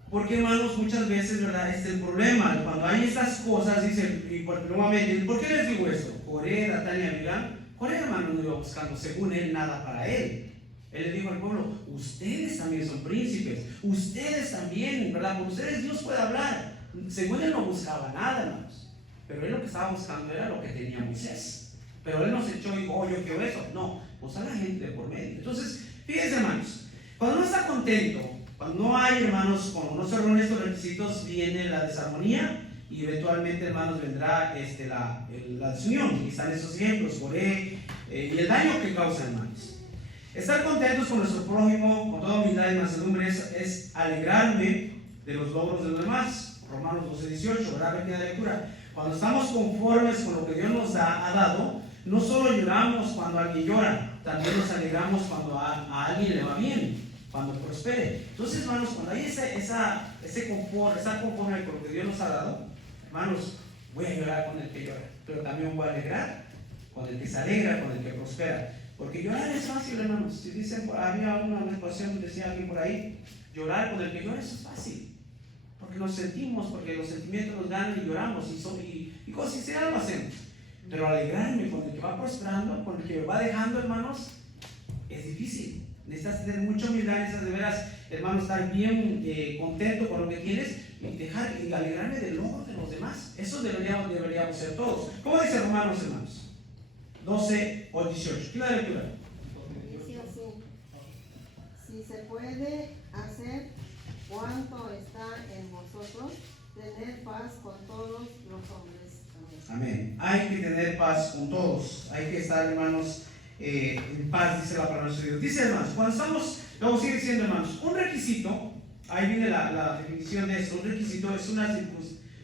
Porque, hermanos, muchas veces, ¿verdad? Este es el problema. Cuando hay estas cosas, dicen, y nuevamente, ¿por qué les digo esto? Coré, Datán y Abiram. Coré, hermano, no iba buscando, según él, nada para él. Él le dijo al pueblo, ustedes también son príncipes, ustedes también, ¿verdad? Por ustedes Dios puede hablar. Según él no buscaba nada, hermanos. Pero él lo que estaba buscando era lo que tenía Moisés. Pero él no se echó y dijo, oh, yo quiero eso. No, pues a la gente por medio. Entonces, fíjense, hermanos, cuando no está contento, cuando no hay, hermanos, cuando no se reúnen estos requisitos, viene la desarmonía y eventualmente, hermanos, vendrá la desunión. Y están esos ejemplos, Coré, y el daño que causa, hermanos. Estar contentos con nuestro prójimo, con toda humildad y mansedumbre, es alegrarme de los logros de los demás. Romanos 12:18, ¿verdad? Repetida lectura. Cuando estamos conformes con lo que Dios nos ha dado, no solo lloramos cuando alguien llora, también nos alegramos cuando a alguien le va bien, cuando prospere. Entonces, hermanos, cuando hay ese confort, estar conforme con lo que Dios nos ha dado, hermanos, voy a llorar con el que llora, pero también voy a alegrar con el que se alegra, con el que prospera. Porque llorar es fácil, hermanos. Si dicen, había una ecuación, decía alguien por ahí, llorar con el que llora, eso es fácil. Porque lo sentimos, porque los sentimientos nos ganan y lloramos, y con sinceridad lo hacemos. Pero alegrarme con el que va prosperando, con el que va dejando, hermanos, es difícil. Necesitas tener mucha humildad, necesitas de veras, hermanos, estar bien contento con lo que tienes y alegrarme del logro de los demás. Eso deberíamos ser todos. ¿Cómo dice Romanos, hermanos? 12 o 18. ¿Qué la lectura? Si se puede hacer cuanto está en vosotros, tener paz con todos los hombres. Amén. Amén. Hay que tener paz con todos. Hay que estar, hermanos, en paz, dice la palabra de Dios. Dice, hermanos, cuando estamos, luego sigue diciendo, hermanos, un requisito, ahí viene la definición de esto, un requisito es una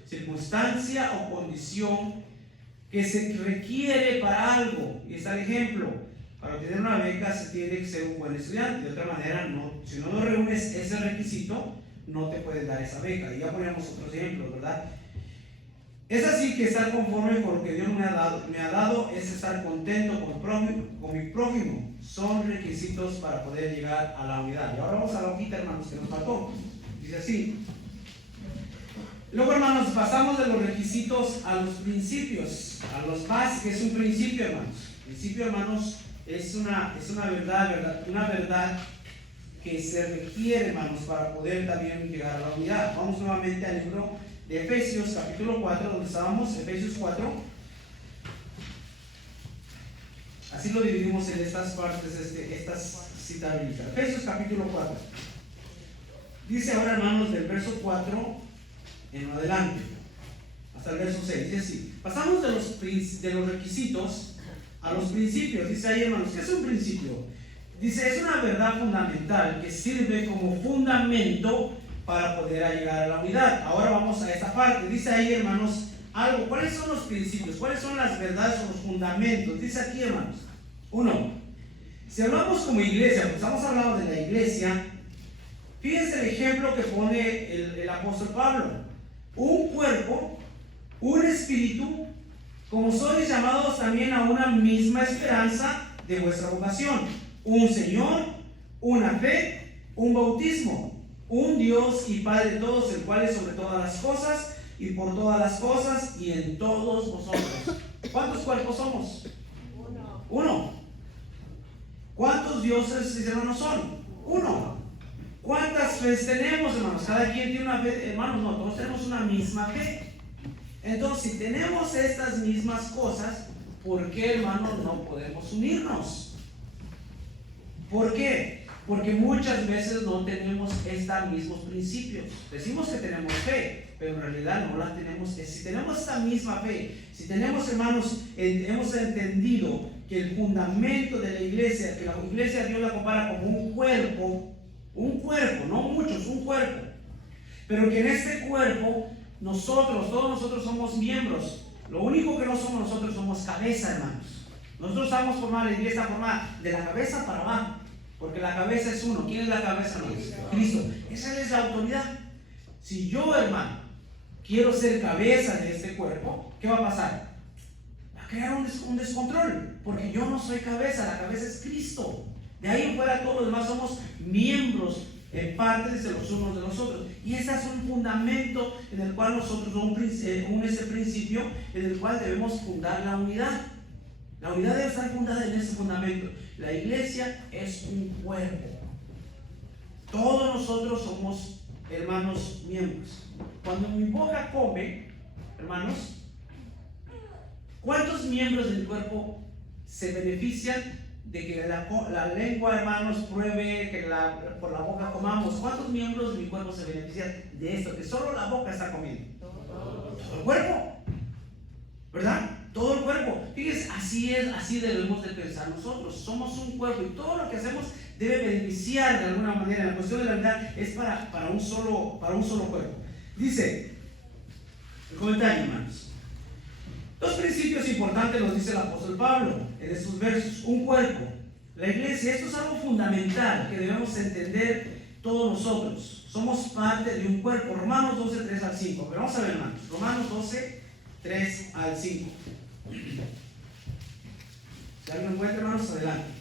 circunstancia o condición que se requiere para algo. Y está el ejemplo: para obtener una beca se tiene que ser un buen estudiante. De otra manera, no, si no reúnes ese requisito, no te pueden dar esa beca. Y ya ponemos otros ejemplos, ¿verdad? Es así que estar conforme con lo que Dios me ha dado es estar contento con mi prójimo. Son requisitos para poder llegar a la unidad. Y ahora vamos a la hojita, hermanos, que nos faltó. Dice así. Luego, hermanos, pasamos de los requisitos a los principios, a los bases, que es un principio, hermanos. Principio, hermanos, es una verdad que se requiere, hermanos, para poder también llegar a la unidad. Vamos nuevamente al libro de Efesios, capítulo 4, donde estábamos, Efesios 4. Así lo dividimos en estas partes, estas citabilidades. Efesios, capítulo 4. Dice ahora, hermanos, del verso 4 en adelante, hasta el verso 6. Dice así: pasamos de los requisitos a los principios. Dice ahí, hermanos, ¿qué es un principio? Dice, es una verdad fundamental que sirve como fundamento para poder llegar a la unidad. Ahora vamos a esta parte. Dice ahí, hermanos, algo. ¿Cuáles son los principios? ¿Cuáles son las verdades o los fundamentos? Dice aquí, hermanos. 1. Si hablamos como iglesia, pues estamos hablando de la iglesia, fíjense el ejemplo que pone el apóstol Pablo. Un cuerpo, un espíritu, como sois llamados también a una misma esperanza de vuestra vocación. Un Señor, una fe, un bautismo, un Dios y Padre de todos, el cual es sobre todas las cosas y por todas las cosas y en todos vosotros. ¿Cuántos cuerpos somos? Uno. ¿Cuántos dioses, hermanos, son? Uno. ¿Cuántas fees tenemos, hermanos? Cada quien tiene una fe, hermanos. No, todos tenemos una misma fe. Entonces, si tenemos estas mismas cosas, ¿por qué, hermanos, no podemos unirnos? ¿Por qué? Porque muchas veces no tenemos estos mismos principios. Decimos que tenemos fe, pero en realidad no la tenemos. Si tenemos esta misma fe, si tenemos, hermanos, hemos entendido que el fundamento de la iglesia, que la iglesia Dios la compara como un cuerpo, no muchos, un cuerpo, pero que en este cuerpo todos nosotros somos miembros. Lo único que no somos nosotros somos cabeza, hermanos. Nosotros estamos formados, la iglesia está formada de la cabeza para abajo, porque la cabeza es uno. ¿Quién es la cabeza, hermanos? Cristo. Esa es la autoridad. Si yo, hermano, quiero ser cabeza de este cuerpo, ¿qué va a pasar? Va a crear un descontrol, porque yo no soy cabeza, la cabeza es Cristo. De ahí en fuera todos los demás somos miembros en parte de los unos de los otros. Y ese es un fundamento en el cual nosotros, ese principio en el cual debemos fundar la unidad. La unidad debe estar fundada en ese fundamento. La iglesia es un cuerpo. Todos nosotros somos, hermanos, miembros. Cuando mi boca come, hermanos, ¿cuántos miembros del cuerpo se benefician de que la lengua, hermanos, pruebe, que por la boca comamos? ¿Cuántos miembros de mi cuerpo se benefician de esto? Que solo la boca está comiendo. Todo el cuerpo, ¿verdad? Todo el cuerpo. Fíjense, así debemos de pensar nosotros. Somos un cuerpo y todo lo que hacemos debe beneficiar de alguna manera. La cuestión de la unidad es para un solo cuerpo. Dice el comentario, hermanos. Dos principios importantes los dice el apóstol Pablo en estos versos. Un cuerpo, la iglesia. Esto es algo fundamental que debemos entender todos nosotros. Somos parte de un cuerpo. Romanos 12, 3 al 5. Pero vamos a ver, hermanos. Romanos 12, 3 al 5. Si alguien encuentra, hermanos, adelante.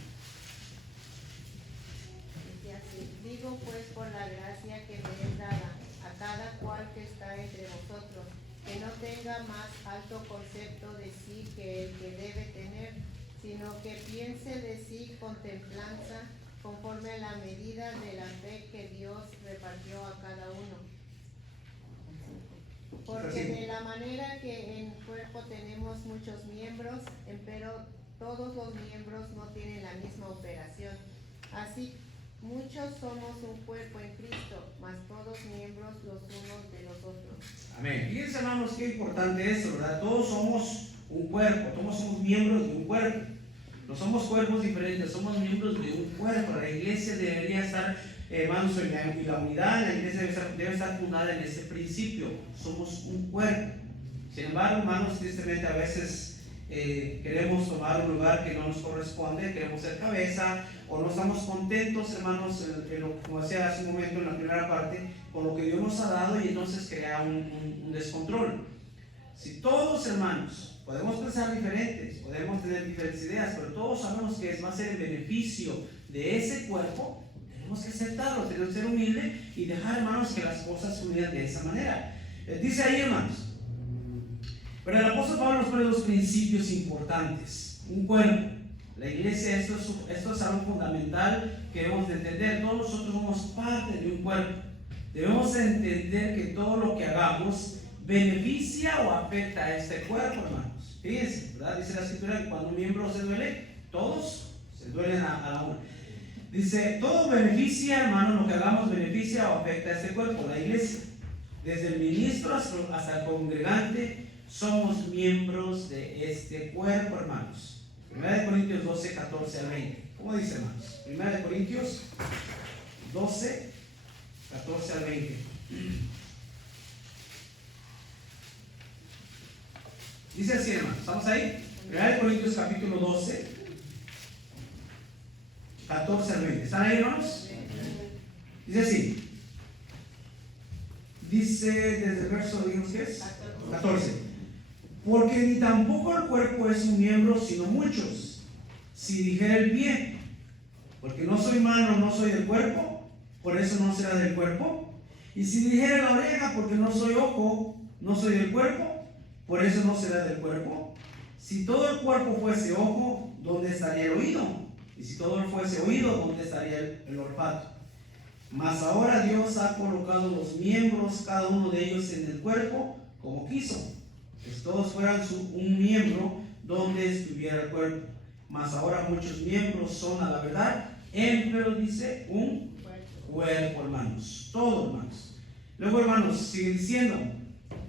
Dice así: digo pues por la gracia que me es dada a cada cual que está entre vosotros, que no tenga más alto concepto de sí que el que debe tener, sino que piense de sí con templanza, conforme a la medida de la fe que Dios repartió a cada uno. Porque de la manera que en el cuerpo tenemos muchos miembros, empero todos los miembros no tienen la misma operación. Así Muchos somos un cuerpo en Cristo, mas todos miembros los unos de los otros. Amén. Fíjense, hermanos, qué importante es, ¿verdad? Todos somos un cuerpo, todos somos miembros de un cuerpo. No somos cuerpos diferentes, somos miembros de un cuerpo. La iglesia debería estar, hermanos, y la unidad, la iglesia debe estar fundada en ese principio. Somos un cuerpo. Sin embargo, hermanos, tristemente a veces queremos tomar un lugar que no nos corresponde, queremos ser cabeza, o no estamos contentos, hermanos, como decía hace un momento en la primera parte, con lo que Dios nos ha dado, y entonces crea un descontrol. Si todos, hermanos, podemos pensar diferentes, podemos tener diferentes ideas, pero todos sabemos que va a ser el beneficio de ese cuerpo, tenemos que aceptarlo, tenemos que ser humildes y dejar, hermanos, que las cosas fluyan de esa manera. Dice ahí, hermanos, pero el apóstol Pablo nos pone dos principios importantes. Un cuerpo, la iglesia, esto es algo fundamental que debemos de entender. Todos nosotros somos parte de un cuerpo. Debemos entender que todo lo que hagamos beneficia o afecta a este cuerpo, hermanos. Fíjense, ¿verdad? Dice la escritura que cuando un miembro se duele, todos se duelen a la una. Dice, todo beneficia, hermanos, lo que hagamos beneficia o afecta a este cuerpo, la iglesia. Desde el ministro hasta el congregante, somos miembros de este cuerpo, hermanos. 1 Corintios 12, 14 al 20. ¿Cómo dice, hermanos? 1 Corintios 12, 14 al 20. Dice así, hermanos. ¿Estamos ahí? 1 Corintios capítulo 12, 14 al 20. ¿Están ahí, hermanos? Dice así. Dice desde el verso, digamos que es 14. Porque ni tampoco el cuerpo es un miembro, sino muchos. Si dijera el pie, porque no soy mano, no soy del cuerpo, por eso no será del cuerpo. Y si dijera la oreja, porque no soy ojo, no soy del cuerpo, por eso no será del cuerpo. Si todo el cuerpo fuese ojo, ¿dónde estaría el oído? Y si todo fuese oído, ¿dónde estaría el olfato? Mas ahora Dios ha colocado los miembros, cada uno de ellos, en el cuerpo como quiso. Que si todos fueran un miembro, ¿dónde estuviera el cuerpo? Mas ahora muchos miembros son, a la verdad, pero dice, un cuerpo, hermanos. Todo, hermanos. Luego, hermanos, sigue diciendo,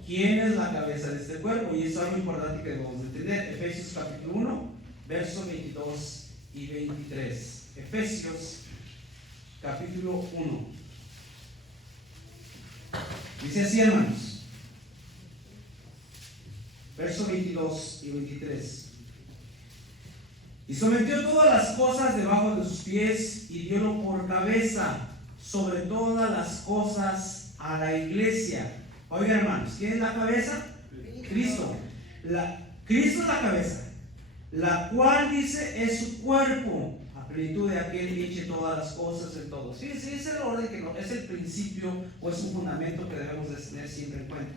¿quién es la cabeza de este cuerpo? Y eso es algo importante que debemos entender. Efesios capítulo 1, versos 22 y 23. Efesios capítulo 1. Dice así, hermanos. Versos 22 y 23. Y sometió todas las cosas debajo de sus pies y diólo por cabeza sobre todas las cosas a la iglesia. Oigan, hermanos, ¿quién es la cabeza? Cristo. Cristo es la cabeza, la cual dice es su cuerpo, a plenitud de aquel que eche todas las cosas en todos. Sí, es el orden que no, es el principio o es un fundamento que debemos de tener siempre en cuenta.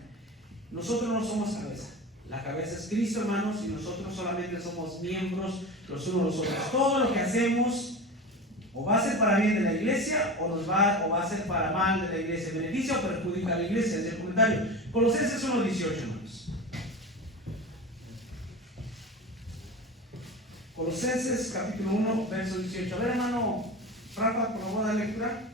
Nosotros no somos cabeza. La cabeza es Cristo, hermanos, y nosotros solamente somos miembros los unos de los otros. Todo lo que hacemos o va a ser para bien de la iglesia o va a ser para mal de la iglesia. Beneficia o perjudica a la iglesia. Es el comentario. Colosenses 1:18, hermanos. Colosenses capítulo 1, verso 18. A ver, hermano Rafa, por favor, da lectura.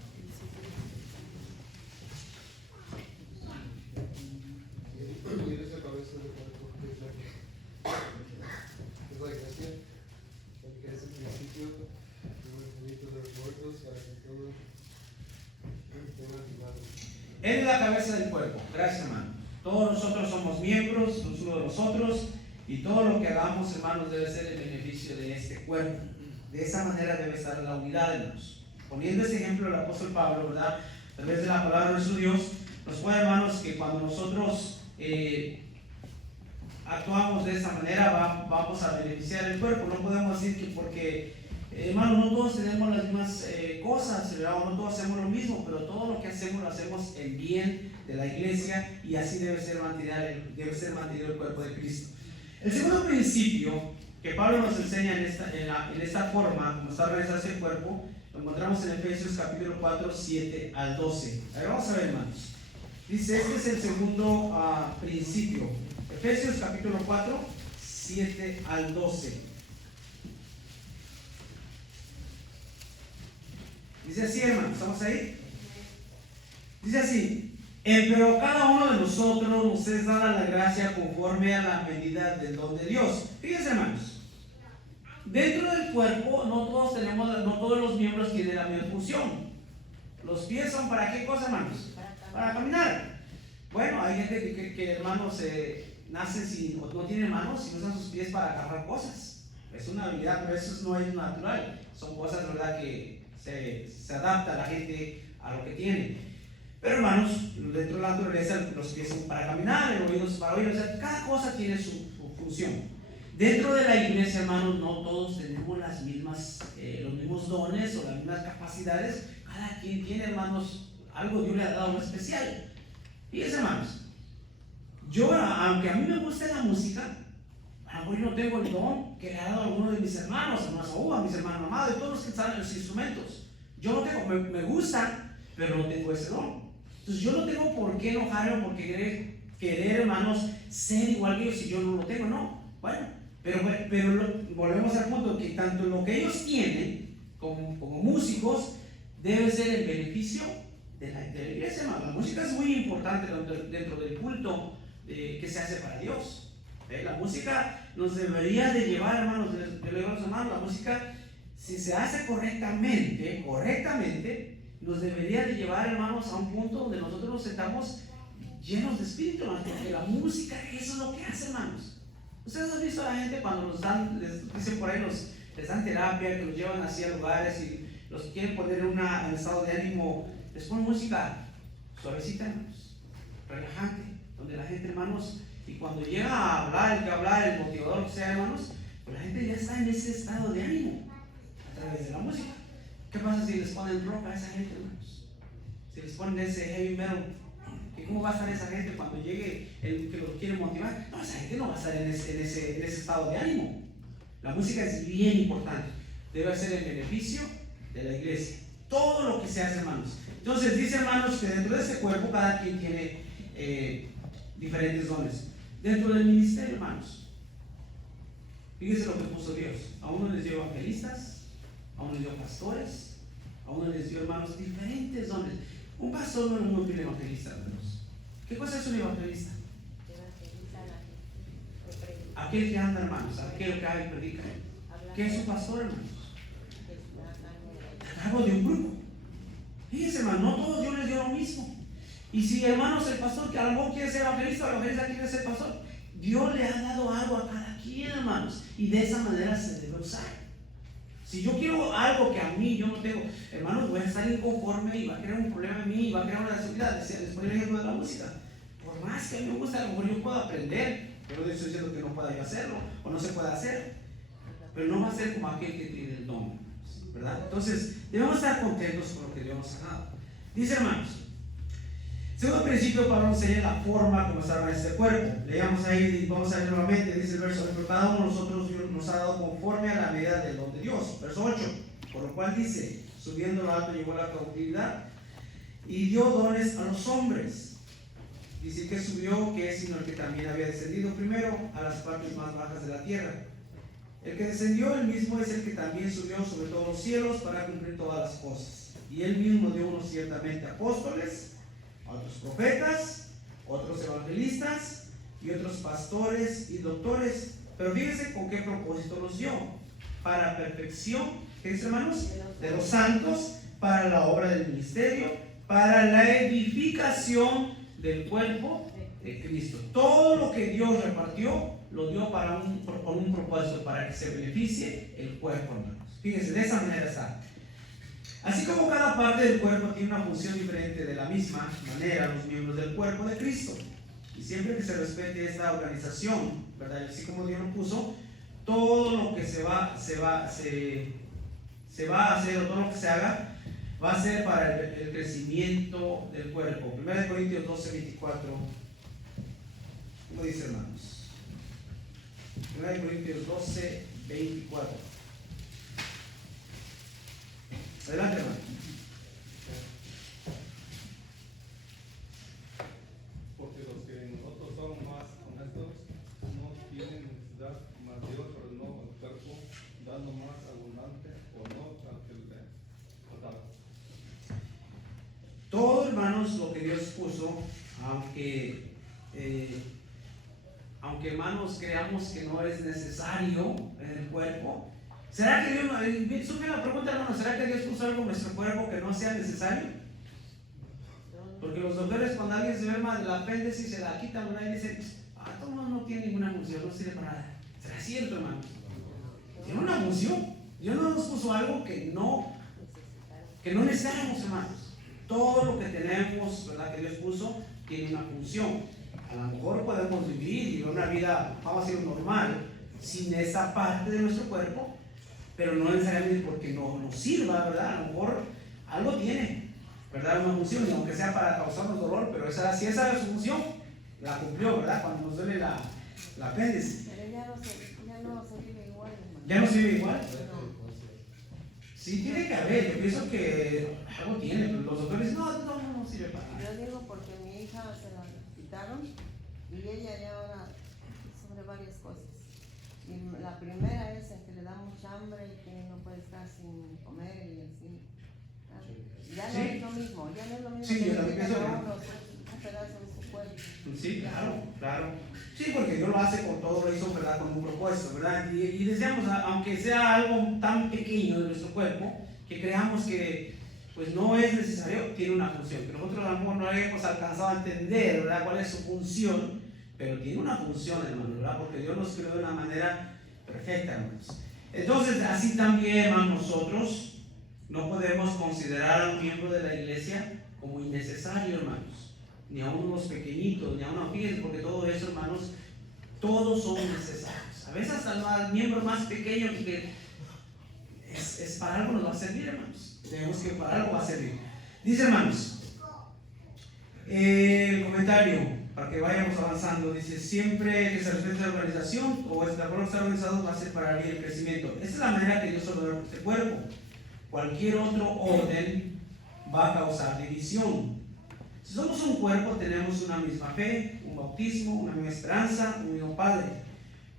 Él es la cabeza del cuerpo. Gracias, hermano. Todos nosotros somos miembros los unos de los otros, y todo lo que hagamos, hermanos, debe ser en beneficio de este cuerpo. De esa manera debe estar la unidad, hermanos. Poniendo ese ejemplo el apóstol Pablo, ¿verdad? A través de la palabra de nuestro Dios, nos pone, hermanos, que cuando nosotros actuamos de esa manera vamos a beneficiar el cuerpo. No podemos decir que porque, hermanos, no todos tenemos las mismas cosas, ¿verdad? No todos hacemos lo mismo, pero todo lo que hacemos lo hacemos en bien de la iglesia, y así debe ser mantenido el cuerpo de Cristo. El segundo principio que Pablo nos enseña en esta forma, como está organizado el cuerpo, lo encontramos en Efesios capítulo 4, 7 al 12. A ver, vamos a ver, hermanos. Dice, este es el segundo principio. Efesios capítulo 4, 7 al 12. Dice así, hermanos, ¿estamos ahí? Dice así: pero cada uno de nosotros nos es dada la gracia conforme a la medida del don de Dios. Fíjense, hermanos, dentro del cuerpo no todos los miembros tienen la misma función. Los pies son ¿para qué cosa, hermanos? Para caminar. Bueno, hay gente que hermanos, nace sin, no tiene manos y usan sus pies para agarrar cosas. Es una habilidad, pero eso no es natural. Son cosas, ¿verdad?, que se adapta a la gente a lo que tiene. Pero, hermanos, dentro de la naturaleza los pies son para caminar, el oído es para oír. O sea, cada cosa tiene su función. Dentro de la iglesia, hermanos, no todos tenemos los mismos dones o las mismas capacidades. Cada quien tiene, hermanos, algo Dios le ha dado especial. Fíjense, hermanos, yo, aunque a mí me gusta la música, a lo mejor yo no tengo el don que le ha dado a alguno de mis hermanos, a Saúl, a mis hermanos amados, y todos los que saben los instrumentos. Yo no tengo, me gusta, pero no tengo ese don. Entonces yo no tengo por qué enojarme, por querer, hermanos, ser igual que ellos si yo no lo tengo, no. Bueno, pero volvemos al punto que tanto lo que ellos tienen como músicos debe ser el beneficio de la iglesia, hermano. La música es muy importante dentro del culto que se hace para Dios. La música nos debería de llevar, hermanos, la música, si se hace correctamente, nos debería de llevar, hermanos, a un punto donde nosotros nos sentamos llenos de espíritu, hermanos, porque la música, eso es lo que hace, hermanos. Ustedes han visto a la gente cuando les dicen por ahí, les dan terapia, que los llevan hacia lugares y los quieren poner en un estado de ánimo, les ponen música suavecita, hermanos, relajante, donde la gente, hermanos, y cuando llega a hablar, el motivador que sea, hermanos, pues la gente ya está en ese estado de ánimo a través de la música. ¿Qué pasa si les ponen rock a esa gente, hermanos? Si les ponen ese heavy metal, ¿cómo va a estar esa gente cuando llegue el que los quiere motivar? No, esa gente no va a estar en ese estado de ánimo. La música es bien importante, debe ser el beneficio de la iglesia. Todo lo que se hace, hermanos. Entonces dice, hermanos, que dentro de ese cuerpo cada quien tiene diferentes dones. Dentro del ministerio, hermanos, fíjense lo que puso Dios. A uno les dio evangelistas, a uno les dio pastores, a uno les dio, hermanos, diferentes dones. Un pastor no es un evangelista, hermanos. ¿Qué cosa es un evangelista? Aquel que anda, hermanos, aquel que habla y predica. ¿Qué es un pastor, hermanos? A cargo de un grupo. Fíjense, hermanos, no todos Dios les dio lo mismo. Y si, hermanos, el pastor que a lo mejor quiere ser evangelista, o el evangelista quiere ser pastor, Dios le ha dado algo a cada quien, hermanos, y de esa manera se debe usar. Si yo quiero algo que a mí yo no tengo, hermanos, voy a estar inconforme y va a crear un problema en mí, y va a crear una debilidad. Les pongo el ejemplo de la música. Por más que a mí me gusta, a lo mejor yo puedo aprender, pero no estoy diciendo que no pueda yo hacerlo o no se pueda hacer, pero no va a ser como aquel que tiene el don, ¿verdad? Entonces debemos estar contentos con lo que Dios nos ha dado. Dice, hermanos, segundo principio, Pablo nos enseña la forma como está este cuerpo. Leamos ahí, vamos a leer nuevamente, dice el verso: pero cada uno de nosotros Dios nos ha dado conforme a la medida del don de Dios. Verso 8, por lo cual dice: subiendo lo alto llevó la cautividad y dio dones a los hombres. Dice que subió, que es sino el que también había descendido primero a las partes más bajas de la tierra. El que descendió, el mismo es el que también subió sobre todos los cielos para cumplir todas las cosas. Y él mismo dio unos ciertamente apóstoles, otros profetas, otros evangelistas y otros pastores y doctores. Pero fíjense con qué propósito los dio: para perfección, ¿qué dice, hermanos? De los santos, para la obra del ministerio, para la edificación del cuerpo de Cristo. Todo lo que Dios repartió, lo dio con un propósito, para que se beneficie el cuerpo, hermanos. Fíjense, de esa manera está. Así como cada parte del cuerpo tiene una función diferente, de la misma manera los miembros del cuerpo de Cristo. Y siempre que se respete esta organización, ¿verdad? Así como Dios lo puso, todo lo que se va a hacer, o todo lo que se haga, va a ser para el crecimiento del cuerpo. 1 Corintios 12, 24. ¿Cómo dice, hermanos? 1 Corintios 12, 24. Adelante, hermano. Porque los que nosotros somos más honestos no tienen necesidad, más Dios ordenó al cuerpo, dando más abundante o no al que le faltaba. puso, aunque hermanos creamos que no es necesario en el cuerpo, ¿será que Dios, surge la pregunta, hermano, ¿será que Dios puso algo en nuestro cuerpo que no sea necesario? Porque los doctores, cuando alguien se enferma del apéndice y se la quitan, ¿verdad? Y dicen, esto no tiene ninguna función, no sirve para nada. ¿Será cierto, hermano? Tiene una función. Dios no nos puso algo que no necesitamos, hermanos. Todo lo que tenemos, ¿verdad?, que Dios puso, tiene una función. A lo mejor podemos vivir y una vida, vamos a decir, normal, sin esa parte de nuestro cuerpo, pero no necesariamente porque no nos sirva, ¿verdad? A lo mejor algo tiene, ¿verdad?, una función, y aunque sea para causarnos dolor, pero si esa era su función, la cumplió, ¿verdad? Cuando nos duele la apéndice. Pero ya no se vive igual, hermano. ¿Ya no sirve igual? No. Sí, tiene que haber. Yo pienso que algo tiene, pero los doctores dicen, no sirve para nada. Yo digo porque mi hija se la quitaron y ella ya ahora sobre varias cosas. Y la primera es que le da mucha hambre y que no puede estar sin comer y así. Ya no Sí. es lo mismo, Sí, que yo le también quitan pienso a que- uno un pedazo de su cuerpo. Sí, claro. Sí, porque Dios lo hace con todo, lo hizo, ¿verdad?, con un propósito, ¿verdad? Y deseamos, aunque sea algo tan pequeño de nuestro cuerpo, que creamos que pues no es necesario, tiene una función. Que nosotros a lo mejor no hayamos alcanzado a entender, ¿verdad?, cuál es su función, pero tiene una función, hermano, ¿verdad? Porque Dios nos creó de una manera perfecta, hermanos. Entonces, así también, hermanos, nosotros no podemos considerar a un miembro de la iglesia como innecesario, hermanos. Ni a unos pequeñitos, ni a unos fieles, porque todo eso, hermanos, todos son necesarios. A veces hasta el miembro más pequeño que es para algo nos va a servir, hermanos. Tenemos que para algo va a servir. Dice, hermanos, el comentario, para que vayamos avanzando, dice, siempre que se respete la organización o el trabajo está organizado va a ser para el crecimiento. Esta es la manera que Dios ordenó este cuerpo. Cualquier otro orden va a causar división. Si somos un cuerpo, tenemos una misma fe, un bautismo, una misma esperanza, un mismo Padre.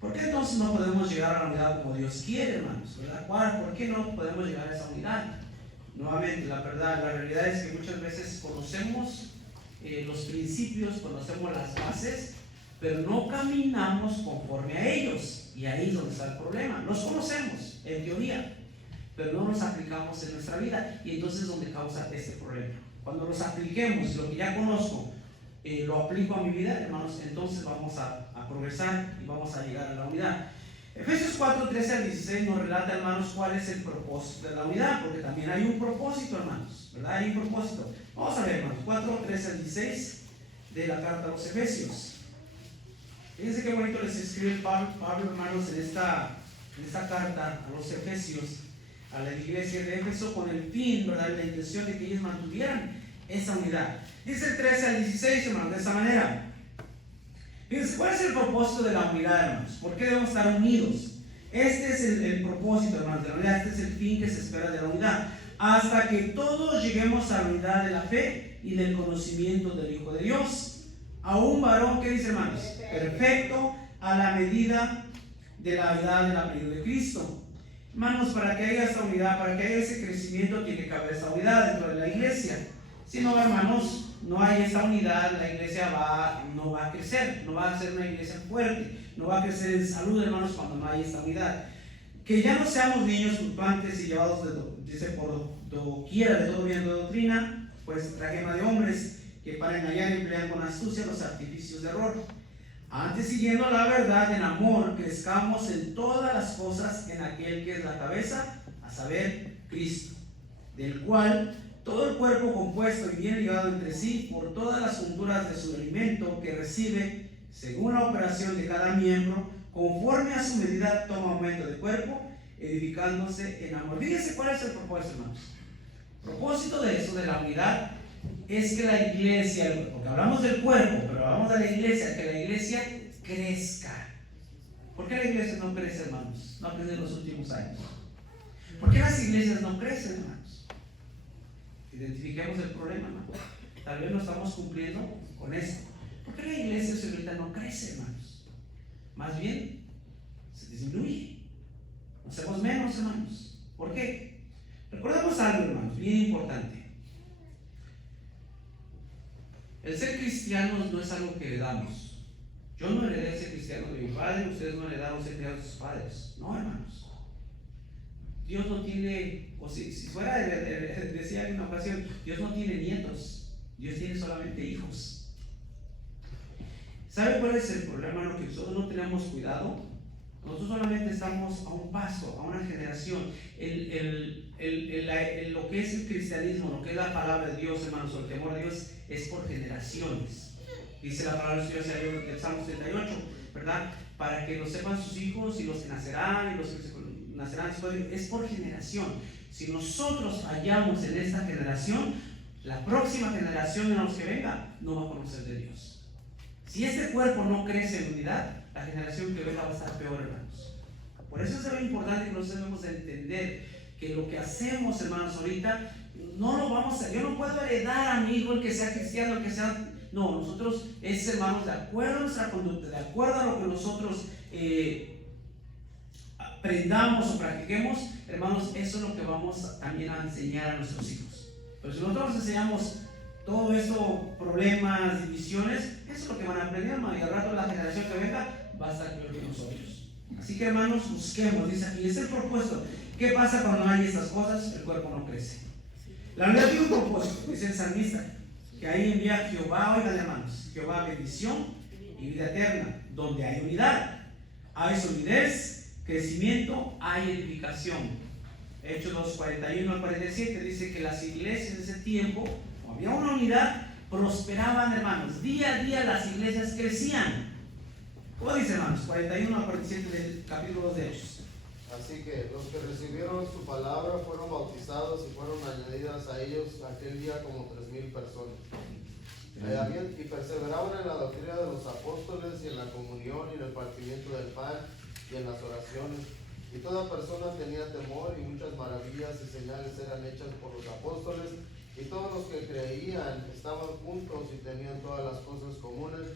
¿Por qué entonces no podemos llegar a la unidad como Dios quiere, hermanos? ¿Verdad? ¿Por qué no podemos llegar a esa unidad? Nuevamente, la realidad es que muchas veces conocemos los principios, conocemos las bases, pero no caminamos conforme a ellos. Y ahí es donde está el problema. Los conocemos, en teoría, pero no los aplicamos en nuestra vida. Y entonces es donde causa este problema. Cuando los apliquemos, lo que ya conozco, lo aplico a mi vida, hermanos, entonces vamos a progresar y vamos a llegar a la unidad. Efesios 4, 13 al 16 nos relata, hermanos, cuál es el propósito de la unidad, porque también hay un propósito, hermanos, ¿verdad? Hay un propósito. Vamos a ver, hermanos, 4, 13 al 16 de la carta a los Efesios. Fíjense qué bonito les escribe Pablo, hermanos, en esta carta a los Efesios, a la iglesia de Éfeso, con el fin, ¿verdad?, la intención de que ellos mantuvieran esa unidad. Dice el 13 al 16, hermanos, de esta manera. Fíjense, ¿cuál es el propósito de la unidad, hermanos? ¿Por qué debemos estar unidos? Este es el propósito, hermanos, de la unidad. Este es el fin que se espera de la unidad. Hasta que todos lleguemos a la unidad de la fe y del conocimiento del Hijo de Dios. A un varón, ¿qué dice, hermanos? Perfecto, a la medida de la edad de la plenitud de Cristo. Hermanos, para que haya esta unidad, para que haya ese crecimiento, tiene que haber esa unidad dentro de la iglesia. Si no, hermanos, no hay esa unidad, la iglesia no va a crecer, no va a ser una iglesia fuerte, no va a crecer en salud, hermanos, cuando no hay esta unidad. Que ya no seamos niños fluctuantes y llevados, dice, por doquiera de todo bien de doctrina, pues estragema de hombres que para engañar emplean con astucia los artificios de error. Antes, siguiendo la verdad en amor, crezcamos en todas las cosas en aquel que es la cabeza, a saber, Cristo, del cual todo el cuerpo compuesto y bien ligado entre sí por todas las junturas de su alimento que recibe, según la operación de cada miembro, conforme a su medida toma aumento de cuerpo, edificándose en amor. Fíjense cuál es el propósito, hermanos. El propósito de eso, de la unidad, es que la iglesia, porque hablamos del cuerpo, pero hablamos de la iglesia, que la iglesia crezca. ¿Por qué la iglesia no crece, hermanos? No crece en los últimos años. ¿Por qué las iglesias no crecen, hermanos? Identifiquemos el problema, hermanos. Tal vez no estamos cumpliendo con esto. ¿Por qué la iglesia ahorita no crece, hermanos? Más bien, se disminuye. Nos hacemos menos, hermanos. ¿Por qué? Recordemos algo, hermanos, bien importante. El cristianos no es algo que heredamos. Yo no heredé ser cristiano de mi padre, ustedes no heredaron ser cristianos de sus padres. No, hermanos. Dios no tiene, o si fuera, decía en una ocasión, Dios no tiene nietos, Dios tiene solamente hijos. ¿Sabe cuál es el problema, hermano? Que nosotros no tenemos cuidado. Nosotros solamente estamos a un paso, a una generación. Lo que es el cristianismo, lo que es la palabra de Dios, hermanos, o el temor de Dios, es por generaciones. Dice la palabra del Señor en el Salmo 78, ¿verdad? Para que lo sepan sus hijos y los que nacerán y los que nacerán después, es por generación. Si nosotros fallamos en esta generación, la próxima generación de los que venga no va a conocer de Dios. Si este cuerpo no crece en unidad, la generación que venga va a estar peor, hermanos. Por eso es muy importante que nosotros debemos entender que lo que hacemos, hermanos, ahorita no lo vamos a, yo no puedo heredar a mi hijo el que sea cristiano, el que sea, no, nosotros es, hermanos, de acuerdo a nuestra conducta, de acuerdo a lo que nosotros aprendamos o practiquemos, hermanos, eso es lo que vamos también a enseñar a nuestros hijos. Pero si nosotros enseñamos todo esto, problemas, divisiones, eso es lo que van a aprender, hermano, y al rato la generación que venga va a estar peor que nosotros. Así que, hermanos, busquemos, dice aquí, es el propósito. ¿Qué pasa cuando no hay estas cosas? El cuerpo no crece. La unidad tiene un propósito, dice el salmista, que ahí envía Jehová, oigan, hermanos, Jehová bendición y vida eterna. Donde hay unidad, hay solidez, crecimiento, hay edificación. Hechos 2, 41 al 47 dice que las iglesias de ese tiempo, como había una unidad, prosperaban, hermanos. Día a día las iglesias crecían. ¿Cómo dice, hermanos? 41 al 47 del capítulo 2 de Hechos. Así que los que recibieron su palabra fueron bautizados y fueron añadidas a ellos aquel día como 3,000 personas. Y perseveraban en la doctrina de los apóstoles y en la comunión y en el partimiento del pan y en las oraciones. Y toda persona tenía temor, y muchas maravillas y señales eran hechas por los apóstoles, y todos los que creían estaban juntos y tenían todas las cosas comunes,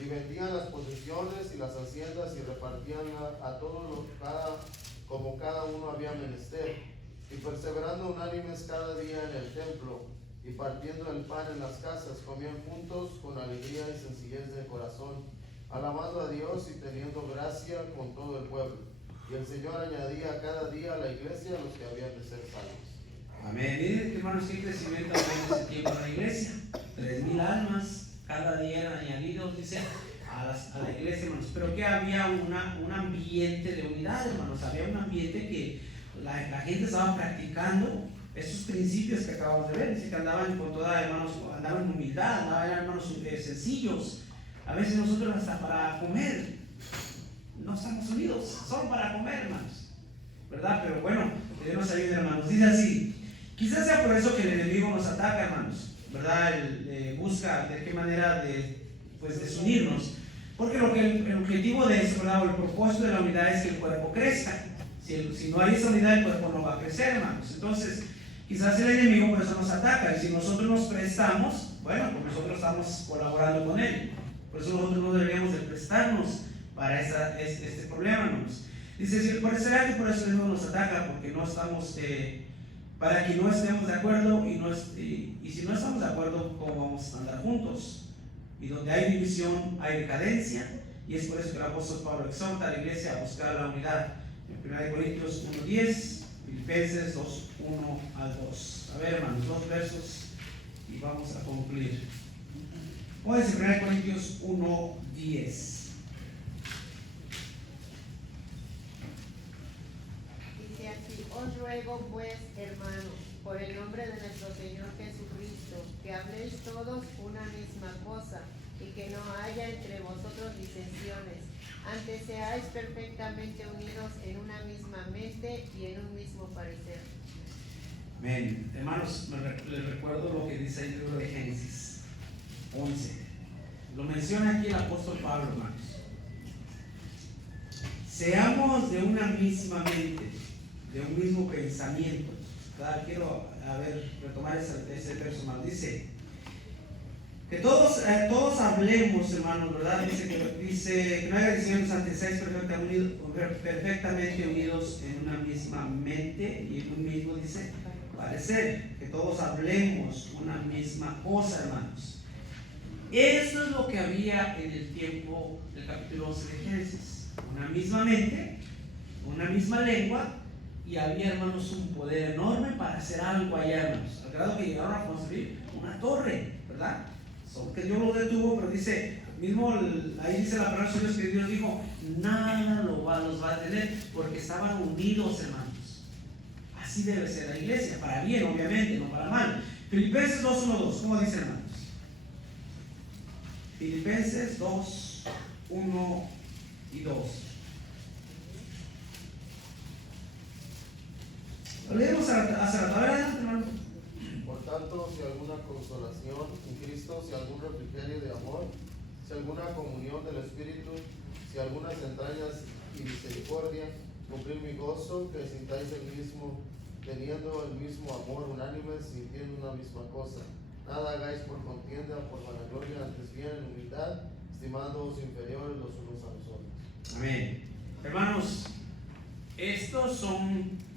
y vendían las posesiones y las haciendas y repartían a todos como cada uno había menester, y perseverando unánimes cada día en el templo, y partiendo el pan en las casas, comían juntos con alegría y sencillez de corazón, alabando a Dios y teniendo gracia con todo el pueblo. Y el Señor añadía cada día a la iglesia a los que habían de ser salvos. Amén. Miren, hermanos, qué crecimiento había en ese tiempo en la iglesia. 3,000 almas cada día eran añadidos, dice, a la iglesia, hermanos. Pero que había un ambiente de unidad, hermanos. Había un ambiente que la gente estaba practicando esos principios que acabamos de ver. Dice que andaban con toda, hermanos, andaban en humildad, andaban, hermanos, sencillos. A veces nosotros hasta para comer no estamos unidos, solo para comer, hermanos, ¿verdad? Pero bueno, que Dios nos ayude, hermanos. Dice así, quizás sea por eso que el enemigo nos ataca, hermanos, ¿verdad? Él busca de qué manera pues desunirnos, porque el objetivo de eso, ¿verdad? O el propósito de la unidad es que el cuerpo crezca. Si no hay esa unidad, el cuerpo no va a crecer, hermanos. Entonces, quizás el enemigo por eso nos ataca, y si nosotros nos prestamos, bueno, pues nosotros estamos colaborando con él. Por eso nosotros no deberíamos de prestarnos para este problema, hermanos. Dice, ¿será que por eso el enemigo nos ataca? Porque no estamos, para que no estemos de acuerdo, y si no estamos de acuerdo, ¿cómo vamos a andar juntos? Y donde hay división, hay decadencia, y es por eso que el apóstol Pablo exhorta a la iglesia a buscar la unidad. En 1 Corintios 1:10, Filipenses 2:1 al 2. A ver, hermanos, 2 versos y vamos a concluir. ¿Cómo dice 1 Corintios 1:10? Os ruego pues, hermanos, por el nombre de nuestro Señor Jesucristo, que habléis todos una misma cosa, y que no haya entre vosotros disensiones, antes seáis perfectamente unidos en una misma mente y en un mismo parecer. Amén. Hermanos, les recuerdo lo que dice el libro de Génesis 11. Lo menciona aquí el apóstol Pablo, hermanos. Seamos de una misma mente, de un mismo pensamiento. Quiero retomar ese verso, hermano. Dice que todos hablemos, hermanos, ¿verdad? Dice que no haya disensiones, antes seáis perfectamente unidos en una misma mente y en un mismo, dice, parecer. Que todos hablemos una misma cosa, hermanos. Eso es lo que había en el tiempo del capítulo 11 de Génesis. Una misma mente, una misma lengua, y había, hermanos, un poder enorme para hacer algo allá, hermanos, al grado que llegaron a construir una torre, ¿verdad? Solo que Dios lo detuvo, pero dice, mismo ahí dice la palabra de Dios que Dios dijo, nada los va a detener, porque estaban unidos, hermanos. Así debe ser la iglesia, para bien, obviamente, no para mal. Filipenses 2:1-2, ¿cómo dice, hermanos? Filipenses 2:1 y 2. Lo leemos hace rato. A ver, adelante, hermano. Por tanto, si alguna consolación en Cristo, si algún refrigerio de amor, si alguna comunión del Espíritu, si algunas entrañas y misericordia, cumplir mi gozo, que sintáis el mismo, teniendo el mismo amor unánime, sintiendo una misma cosa. Nada hagáis por contienda, por vanagloria, antes bien en humildad, estimándoos inferiores los unos a los otros. Amén. Hermanos, esto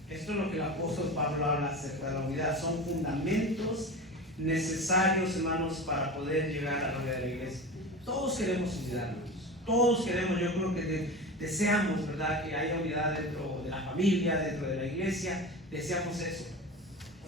es lo que el apóstol Pablo habla acerca de la unidad. Son fundamentos necesarios, hermanos, para poder llegar a la unidad de la iglesia. Todos queremos unidad, hermanos. Todos queremos, yo creo que deseamos, ¿verdad?, que haya unidad dentro de la familia, dentro de la iglesia. Deseamos eso.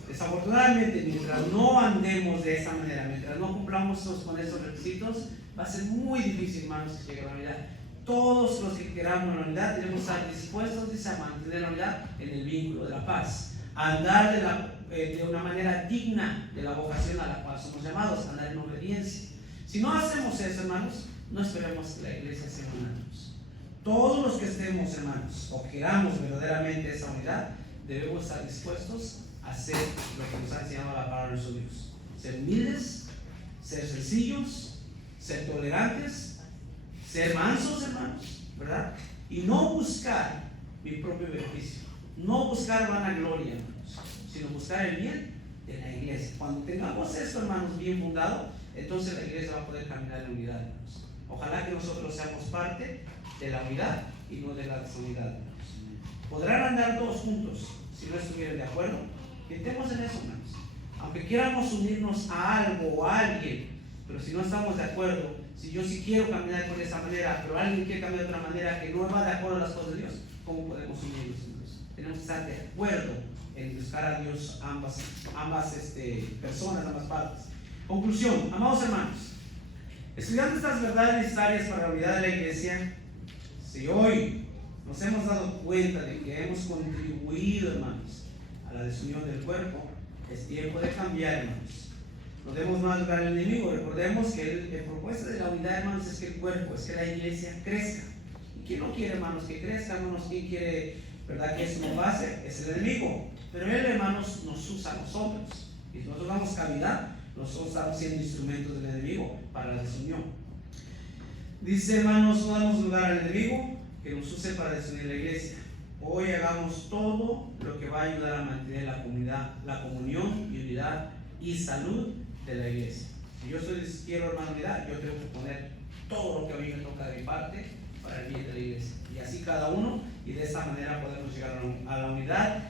Desafortunadamente, mientras no andemos de esa manera, mientras no cumplamos con esos requisitos, va a ser muy difícil, hermanos, que llegue a la unidad. Todos los que queramos la unidad debemos estar dispuestos, dice, a mantener la unidad en el vínculo de la paz, a andar de una manera digna de la vocación a la cual somos llamados, a andar en obediencia. Si no hacemos eso, hermanos, no esperemos que la iglesia sea una, hermanos. Todos los que estemos, hermanos, o queramos verdaderamente esa unidad, debemos estar dispuestos a hacer lo que nos ha enseñado la palabra de nuestro Dios: ser humildes, ser sencillos, ser tolerantes, ser mansos, hermanos, ¿verdad? Y no buscar mi propio beneficio, no buscar vanagloria, hermanos, sino buscar el bien de la iglesia. Cuando tengamos esto, hermanos, bien fundado, entonces la iglesia va a poder caminar en unidad, hermanos. Ojalá que nosotros seamos parte de la unidad y no de la desunidad, hermanos. Podrán andar todos juntos si no estuvieran de acuerdo. Estemos en eso, hermanos. Aunque quieramos unirnos a algo o a alguien, pero si no estamos de acuerdo, si yo sí quiero caminar por esa manera, pero alguien quiere caminar de otra manera que no va de acuerdo a las cosas de Dios, ¿cómo podemos unirnos, hermanos? Tenemos que estar de acuerdo en buscar a Dios ambas personas, ambas partes. Conclusión, amados hermanos, estudiando estas verdades necesarias para la unidad de la iglesia, si hoy nos hemos dado cuenta de que hemos contribuido, hermanos, a la desunión del cuerpo, es tiempo de cambiar, hermanos. No demos más lugar al enemigo. Recordemos que la propuesta de la unidad, hermanos, es que el cuerpo, es que la iglesia crezca. ¿Y quién no quiere, hermanos, que crezca, hermanos? ¿Quién quiere, verdad, que eso no pase? Es el enemigo. Pero él, hermanos, nos usa a nosotros. Y si nosotros damos cavidad, nosotros estamos siendo instrumentos del enemigo para la desunión. Dice, hermanos, no damos lugar al enemigo que nos use para desunir la iglesia. Hoy hagamos todo lo que va a ayudar a mantener la comunidad, la comunión y unidad y salud de la iglesia. Si yo quiero, hermano, unidad, yo tengo que poner todo lo que a mí me toca de mi parte para el bien de la iglesia. Y así cada uno, y de esta manera podemos llegar a la unidad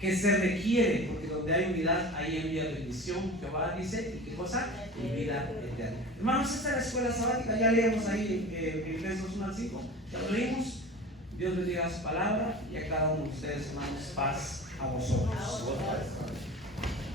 que se requiere, porque donde hay unidad, ahí envía bendición. Jehová dice, ¿y qué cosa? Y vida eterna. Hermanos, esta es la escuela sabática, ya leemos ahí Filipenses 1-5, ya lo leímos. Dios bendiga su palabra y a cada uno de ustedes, hermanos, paz a vosotros.